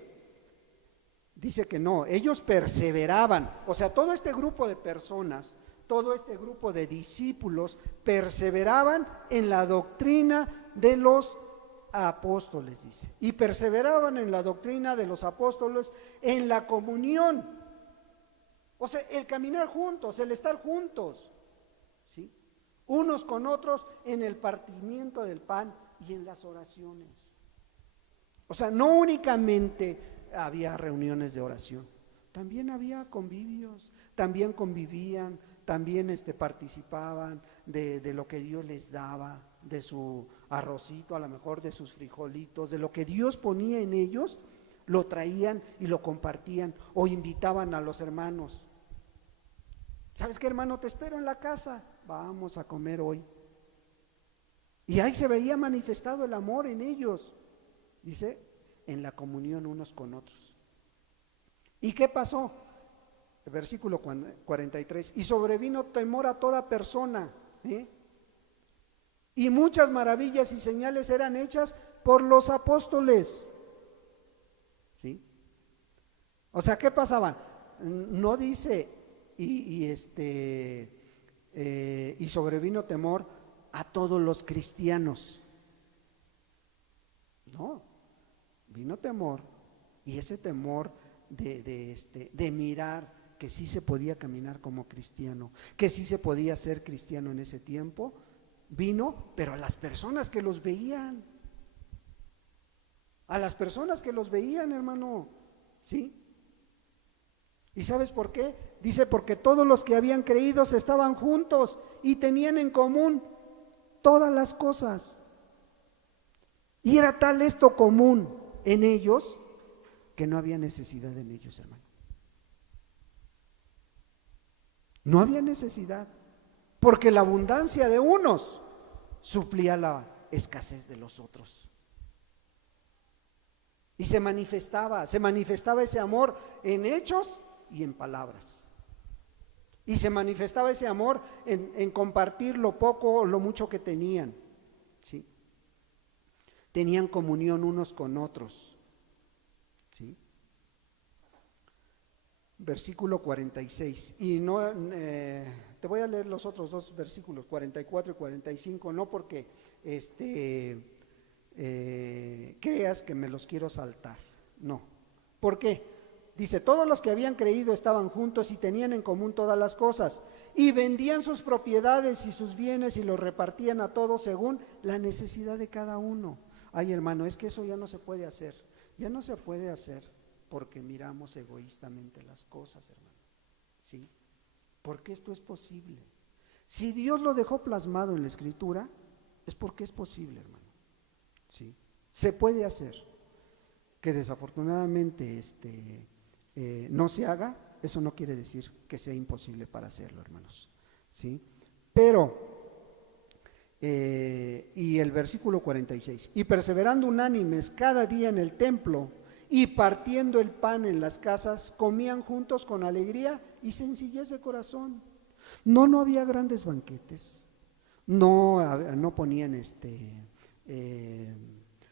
dice que no, ellos perseveraban. O sea, todo este grupo de personas, todo este grupo de discípulos perseveraban en la doctrina de los apóstoles, dice. Y perseveraban en la doctrina de los apóstoles, en la comunión. O sea, el caminar juntos, el estar juntos, ¿sí? Unos con otros en el partimiento del pan y en las oraciones. O sea, no únicamente había reuniones de oración, también había convivios, también convivían, también participaban de lo que Dios les daba, de su arrocito, a lo mejor de sus frijolitos, de lo que Dios ponía en ellos, lo traían y lo compartían o invitaban a los hermanos. ¿Sabes qué, hermano? Te espero en la casa, vamos a comer hoy. Y ahí se veía manifestado el amor en ellos, dice, en la comunión unos con otros. ¿Y qué pasó? El versículo 43, y sobrevino temor a toda persona, y muchas maravillas y señales eran hechas por los apóstoles. ¿Sí? O sea, ¿qué pasaba? No dice y sobrevino temor a todos los cristianos. No, vino temor, y ese temor de mirar que sí se podía caminar como cristiano, que sí se podía ser cristiano en ese tiempo, vino, pero a las personas que los veían, hermano, ¿sí? ¿Y sabes por qué? Dice, porque todos los que habían creído estaban juntos y tenían en común todas las cosas. Y era tal esto común en ellos que no había necesidad en ellos, hermano. No había necesidad, porque la abundancia de unos suplía la escasez de los otros. Y se manifestaba ese amor en hechos y en palabras. Y se manifestaba ese amor en compartir lo poco o lo mucho que tenían, ¿sí? Tenían comunión unos con otros, ¿sí? Versículo 46, y no te voy a leer los otros dos versículos, 44 y 45, no porque creas que me los quiero saltar, no. ¿Por qué? Dice, todos los que habían creído estaban juntos y tenían en común todas las cosas, y vendían sus propiedades y sus bienes y los repartían a todos según la necesidad de cada uno. Ay, hermano, es que eso ya no se puede hacer, porque miramos egoístamente las cosas, hermano, ¿sí? Porque esto es posible. Si Dios lo dejó plasmado en la Escritura, es porque es posible, hermano, ¿sí? Se puede hacer. Que desafortunadamente no se haga, eso no quiere decir que sea imposible para hacerlo, hermanos, ¿sí? Pero y el versículo 46, y perseverando unánimes cada día en el templo y partiendo el pan en las casas, comían juntos con alegría y sencillez de corazón. No había grandes banquetes, No ponían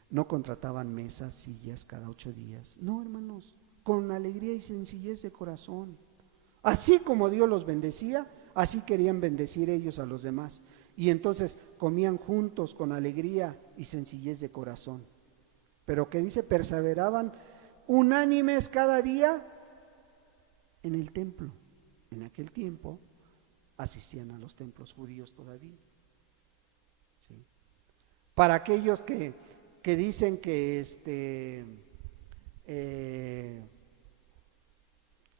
no contrataban mesas, sillas cada 8 días. No, hermanos, con alegría y sencillez de corazón. Así como Dios los bendecía, así querían bendecir ellos a los demás. Y entonces comían juntos con alegría y sencillez de corazón. Pero ¿qué dice? Perseveraban unánimes cada día en el templo. En aquel tiempo asistían a los templos judíos todavía. ¿Sí? Para aquellos que dicen que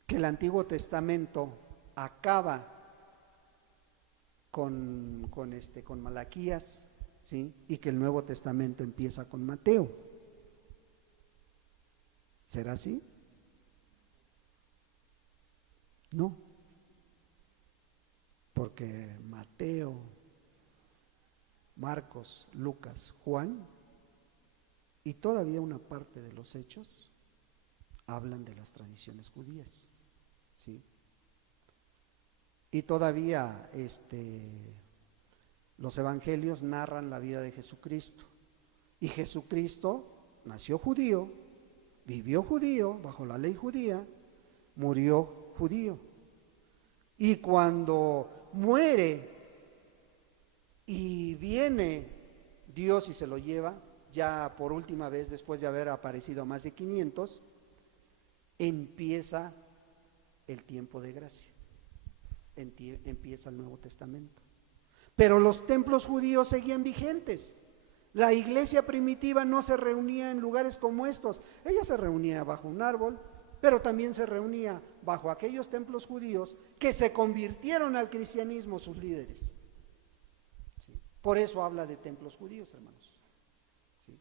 que el Antiguo Testamento acaba con Malaquías, ¿sí? Y que el Nuevo Testamento empieza con Mateo. ¿Será así? No, porque Mateo, Marcos, Lucas, Juan y todavía una parte de los hechos hablan de las tradiciones judías, ¿sí? Y todavía los evangelios narran la vida de Jesucristo. Y Jesucristo nació judío, vivió judío, bajo la ley judía, murió judío. Y cuando muere y viene Dios y se lo lleva, ya por última vez después de haber aparecido a más de 500, empieza el tiempo de gracia. Empieza el Nuevo Testamento. Pero los templos judíos seguían vigentes. La iglesia primitiva no se reunía en lugares como estos. Ella se reunía bajo un árbol, pero también se reunía bajo aquellos templos judíos que se convirtieron al cristianismo sus líderes. ¿Sí? Por eso habla de templos judíos, hermanos. ¿Sí?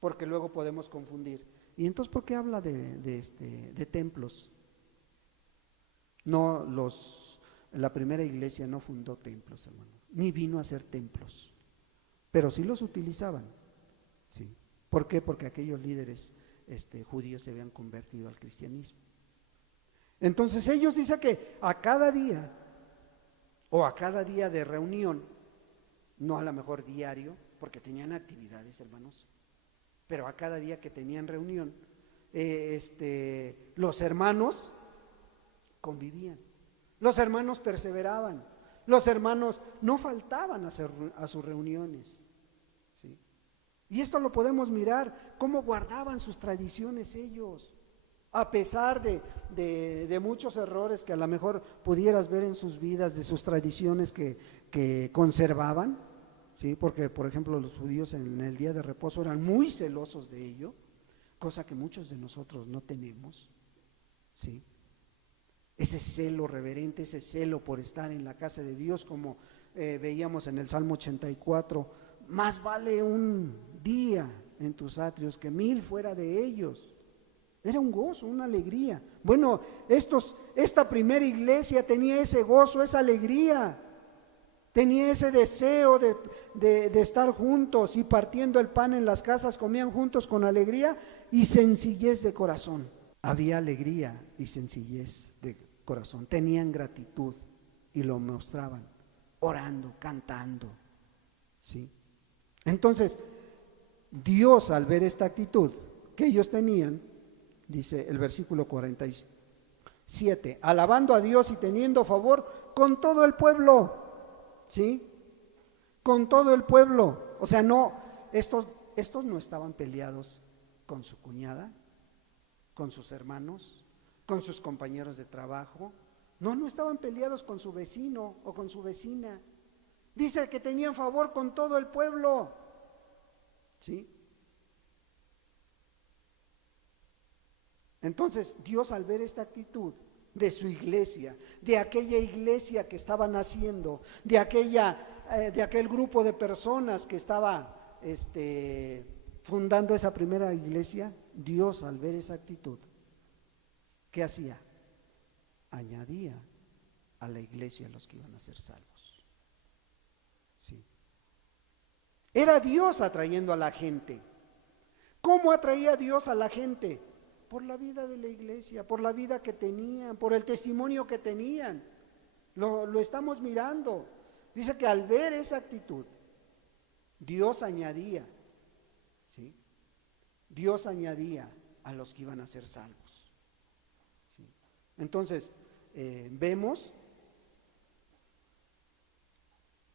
Porque luego podemos confundir. ¿Y entonces por qué habla de templos? No, la primera iglesia no fundó templos, hermano, ni vino a hacer templos, pero sí los utilizaban, ¿sí? ¿Por qué? Porque aquellos líderes judíos se habían convertido al cristianismo. Entonces ellos dicen que a cada día de reunión, no a lo mejor diario, porque tenían actividades, hermanos, pero a cada día que tenían reunión, los hermanos convivían, los hermanos perseveraban, los hermanos no faltaban a sus reuniones, ¿sí? Y esto lo podemos mirar, cómo guardaban sus tradiciones ellos, a pesar de muchos errores que a lo mejor pudieras ver en sus vidas, de sus tradiciones que conservaban, ¿sí? Porque, por ejemplo, los judíos en el día de reposo eran muy celosos de ello, cosa que muchos de nosotros no tenemos, ¿sí? Ese celo reverente, ese celo por estar en la casa de Dios, como veíamos en el Salmo 84, más vale un día en tus atrios que 1000 fuera de ellos. Era un gozo, una alegría. Bueno, esta primera iglesia tenía ese gozo, esa alegría, tenía ese deseo de estar juntos, y partiendo el pan en las casas comían juntos con alegría y sencillez de corazón. Había alegría y sencillez de corazón, tenían gratitud y lo mostraban, orando, cantando, ¿sí? Entonces, Dios, al ver esta actitud que ellos tenían, dice el versículo 47, alabando a Dios y teniendo favor con todo el pueblo, ¿sí? Con todo el pueblo. O sea, no, estos no estaban peleados con su cuñada, con sus hermanos, con sus compañeros de trabajo. No estaban peleados con su vecino o con su vecina. Dice que tenían favor con todo el pueblo, ¿sí? Entonces Dios, al ver esta actitud de su iglesia, de aquella iglesia que estaba naciendo, de aquel grupo de personas que estaba fundando esa primera iglesia, Dios, al ver esa actitud, ¿qué hacía? Añadía a la iglesia los que iban a ser salvos. Sí. Era Dios atrayendo a la gente. ¿Cómo atraía Dios a la gente? Por la vida de la iglesia, por la vida que tenían, por el testimonio que tenían. Lo estamos mirando. Dice que al ver esa actitud, Dios añadía, ¿sí? Dios añadía a los que iban a ser salvos, ¿sí? Entonces, vemos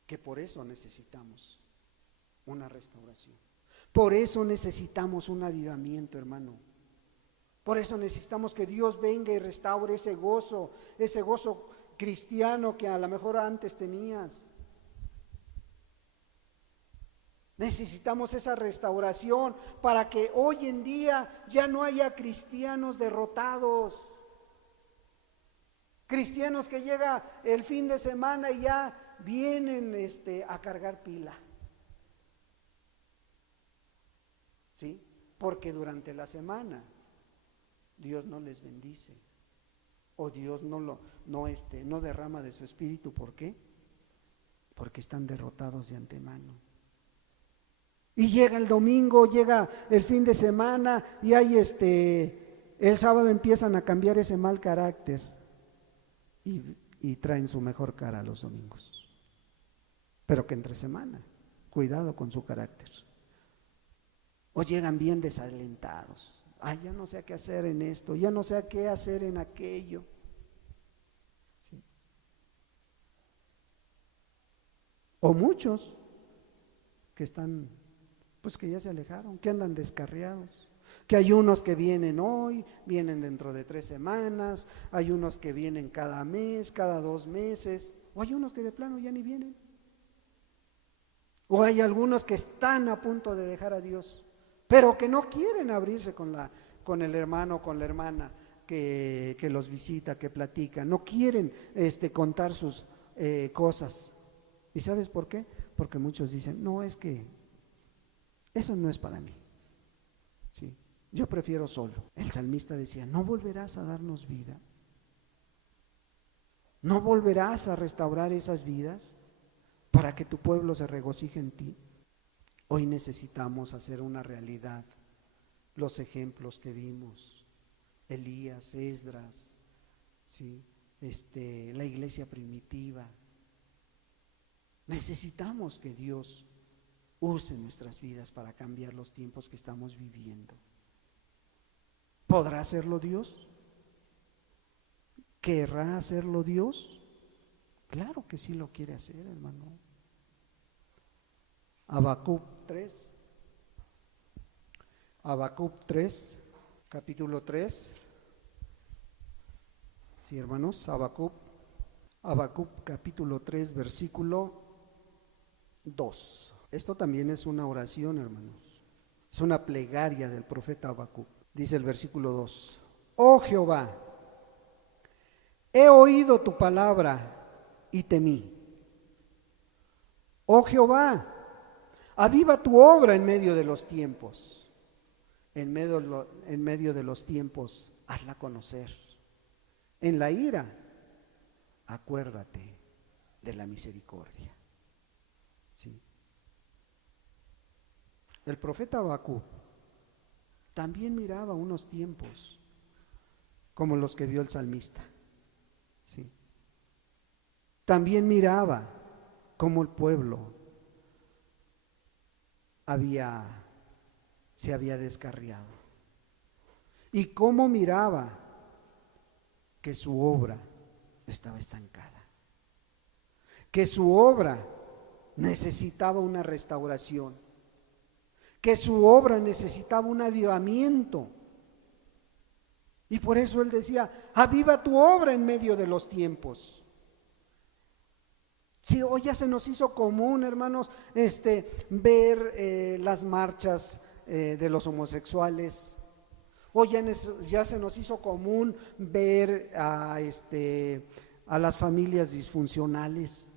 que por eso necesitamos una restauración. Por eso necesitamos un avivamiento, hermano. Por eso necesitamos que Dios venga y restaure ese gozo cristiano que a lo mejor antes tenías. Necesitamos esa restauración para que hoy en día ya no haya cristianos derrotados. Cristianos que llega el fin de semana y ya vienen a cargar pila. ¿Sí? Porque durante la semana Dios no les bendice, o Dios no derrama de su espíritu. ¿Por qué? Porque están derrotados de antemano. Y llega el domingo, llega el fin de semana y hay el sábado empiezan a cambiar ese mal carácter y traen su mejor cara los domingos. Pero que entre semana, cuidado con su carácter. O llegan bien desalentados. Ay, ya no sé qué hacer en esto, ya no sé qué hacer en aquello. ¿Sí? O muchos que están, pues que ya se alejaron, que andan descarriados. Que hay unos que vienen hoy, vienen dentro de 3 semanas, hay unos que vienen cada mes, cada 2 meses, o hay unos que de plano ya ni vienen. O hay algunos que están a punto de dejar a Dios, pero que no quieren abrirse con el hermano o con la hermana que los visita, que platica. No quieren contar sus cosas. ¿Y sabes por qué? Porque muchos dicen, no, es que eso no es para mí. ¿Sí? Yo prefiero solo. El salmista decía, ¿no volverás a darnos vida? ¿No volverás a restaurar esas vidas para que tu pueblo se regocije en ti? Hoy necesitamos hacer una realidad los ejemplos que vimos, Elías, Esdras, ¿sí? La iglesia primitiva. Necesitamos que Dios use nuestras vidas para cambiar los tiempos que estamos viviendo. ¿Podrá hacerlo Dios? ¿Querrá hacerlo Dios? Claro que sí lo quiere hacer, hermano. Habacuc 3, capítulo 3. Sí, hermanos, Habacuc capítulo 3, versículo 2. Esto también es una oración, hermanos. Es una plegaria del profeta Habacuc. Dice el versículo 2: Oh Jehová, he oído tu palabra y temí. Oh Jehová, aviva tu obra en medio de los tiempos. En medio de los tiempos, hazla conocer. En la ira, acuérdate de la misericordia. ¿Sí? El profeta Habacuc también miraba unos tiempos como los que vio el salmista. ¿Sí? También miraba cómo el pueblo se había descarriado, y cómo miraba que su obra estaba estancada, que su obra necesitaba una restauración, que su obra necesitaba un avivamiento. Y por eso él decía, aviva tu obra en medio de los tiempos. Sí, hoy ya se nos hizo común, hermanos, ver las marchas de los homosexuales. Hoy ya se nos hizo común ver a las familias disfuncionales.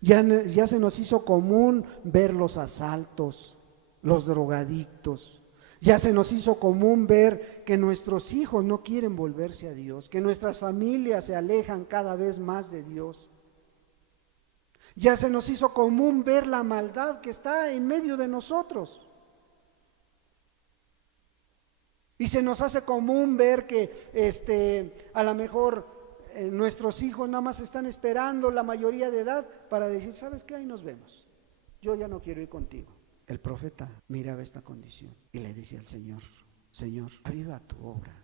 Ya se nos hizo común ver los asaltos, los drogadictos. Ya se nos hizo común ver que nuestros hijos no quieren volverse a Dios, que nuestras familias se alejan cada vez más de Dios. Ya se nos hizo común ver la maldad que está en medio de nosotros. Y se nos hace común ver que a lo mejor nuestros hijos nada más están esperando la mayoría de edad para decir, ¿sabes qué? Ahí nos vemos. Yo ya no quiero ir contigo. El profeta miraba esta condición y le decía al Señor, Señor, aviva tu obra,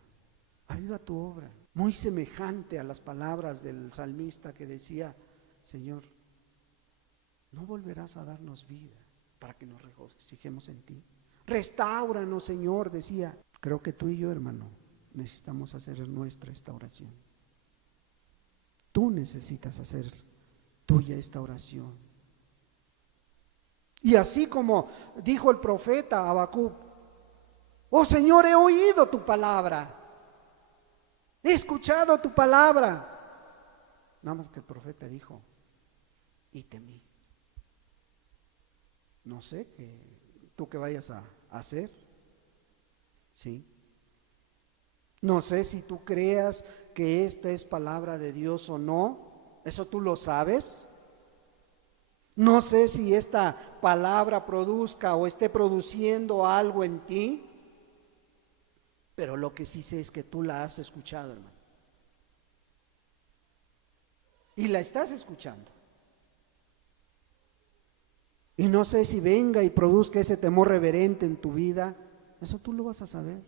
aviva tu obra. Muy semejante a las palabras del salmista que decía, Señor, no volverás a darnos vida para que nos regocijemos en ti. Restáuranos, Señor, decía. Creo que tú y yo, hermano, necesitamos hacer nuestra restauración. Tú necesitas hacer tuya esta oración. Y así como dijo el profeta Habacuc, oh Señor, he oído tu palabra, he escuchado tu palabra. Nada más que el profeta dijo, y temí. No sé tú qué vayas a hacer, ¿sí? No sé si tú creas que esta es palabra de Dios o no, eso tú lo sabes. No sé si esta palabra produzca o esté produciendo algo en ti, pero lo que sí sé es que tú la has escuchado, hermano. Y la estás escuchando. Y no sé si venga y produzca ese temor reverente en tu vida, eso tú lo vas a saber.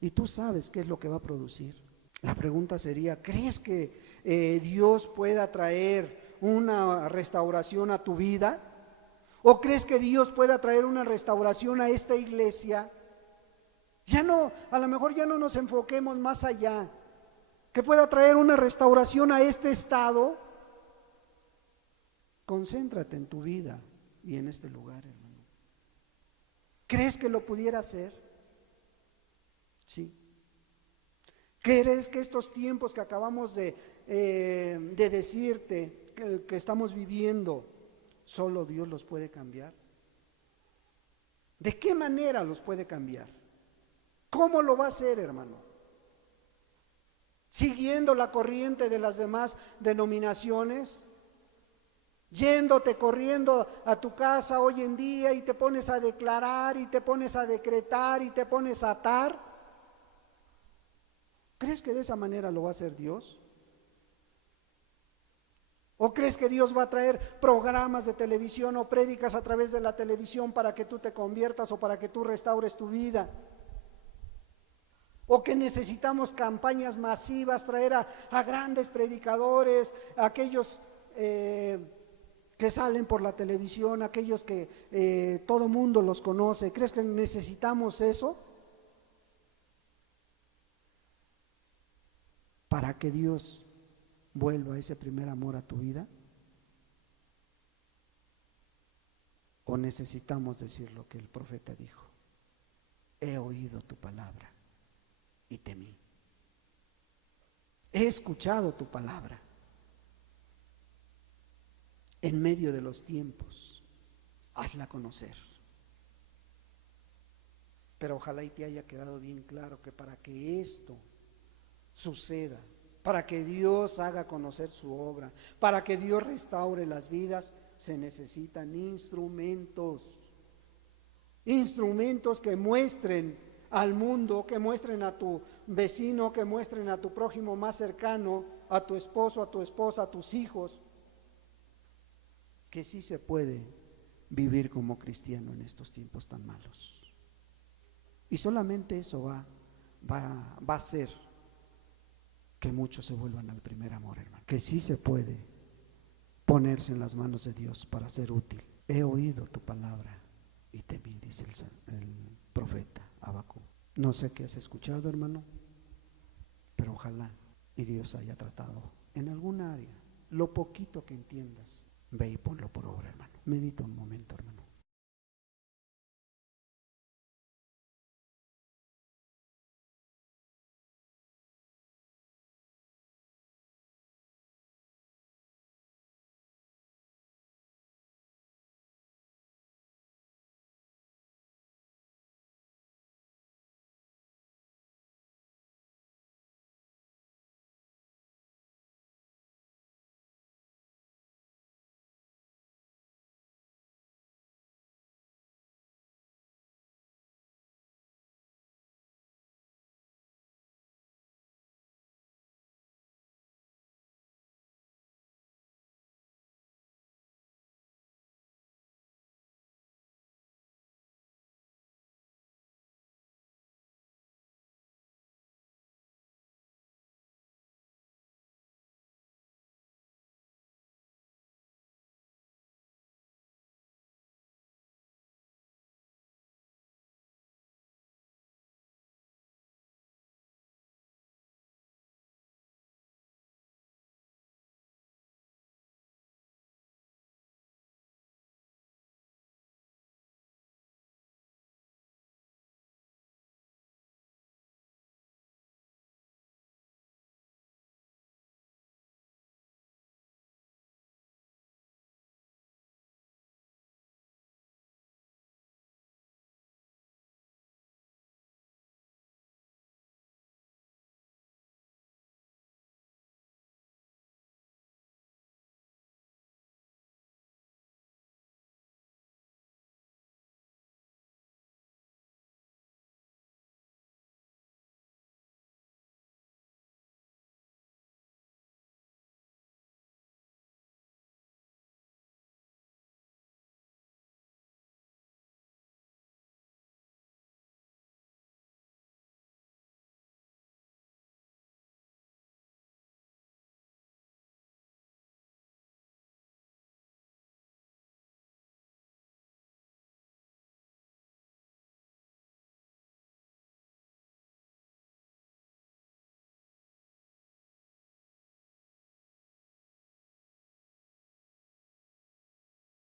Y tú sabes qué es lo que va a producir. La pregunta sería, ¿crees que Dios pueda traer una restauración a tu vida? ¿O crees que Dios pueda traer una restauración a esta iglesia? Ya no, a lo mejor ya no nos enfoquemos más allá. Que pueda traer una restauración a este estado. Concéntrate en tu vida y en este lugar, hermano. ¿Crees que lo pudiera hacer? Sí. ¿Crees que estos tiempos que acabamos de decirte, que estamos viviendo, solo Dios los puede cambiar? ¿De qué manera los puede cambiar? ¿Cómo lo va a hacer, hermano? ¿Siguiendo la corriente de las demás denominaciones? Yéndote corriendo a tu casa hoy en día y te pones a declarar y te pones a decretar y te pones a atar. ¿Crees que de esa manera lo va a hacer Dios? ¿O crees que Dios va a traer programas de televisión o prédicas a través de la televisión para que tú te conviertas o para que tú restaures tu vida? ¿O que necesitamos campañas masivas, traer a grandes predicadores, a aquellos que salen por la televisión, aquellos que todo mundo los conoce? ¿Crees que necesitamos eso para que Dios vuelva ese primer amor a tu vida? ¿O necesitamos decir lo que el profeta dijo? He oído tu palabra y temí. He escuchado tu palabra. En medio de los tiempos, hazla conocer. Pero ojalá y te haya quedado bien claro que para que esto suceda, para que Dios haga conocer su obra, para que Dios restaure las vidas, se necesitan instrumentos que muestren al mundo, que muestren a tu vecino, que muestren a tu prójimo más cercano, a tu esposo, a tu esposa, a tus hijos, que sí se puede vivir como cristiano en estos tiempos tan malos. Y solamente eso va a hacer que muchos se vuelvan al primer amor, hermano. Que sí se puede ponerse en las manos de Dios para ser útil. He oído tu palabra y temí, dice el profeta Habacuc. No sé qué has escuchado, hermano, pero ojalá y Dios haya tratado en alguna área. Lo poquito que entiendas, ve y ponlo por obra, hermano. Medita un momento, hermano.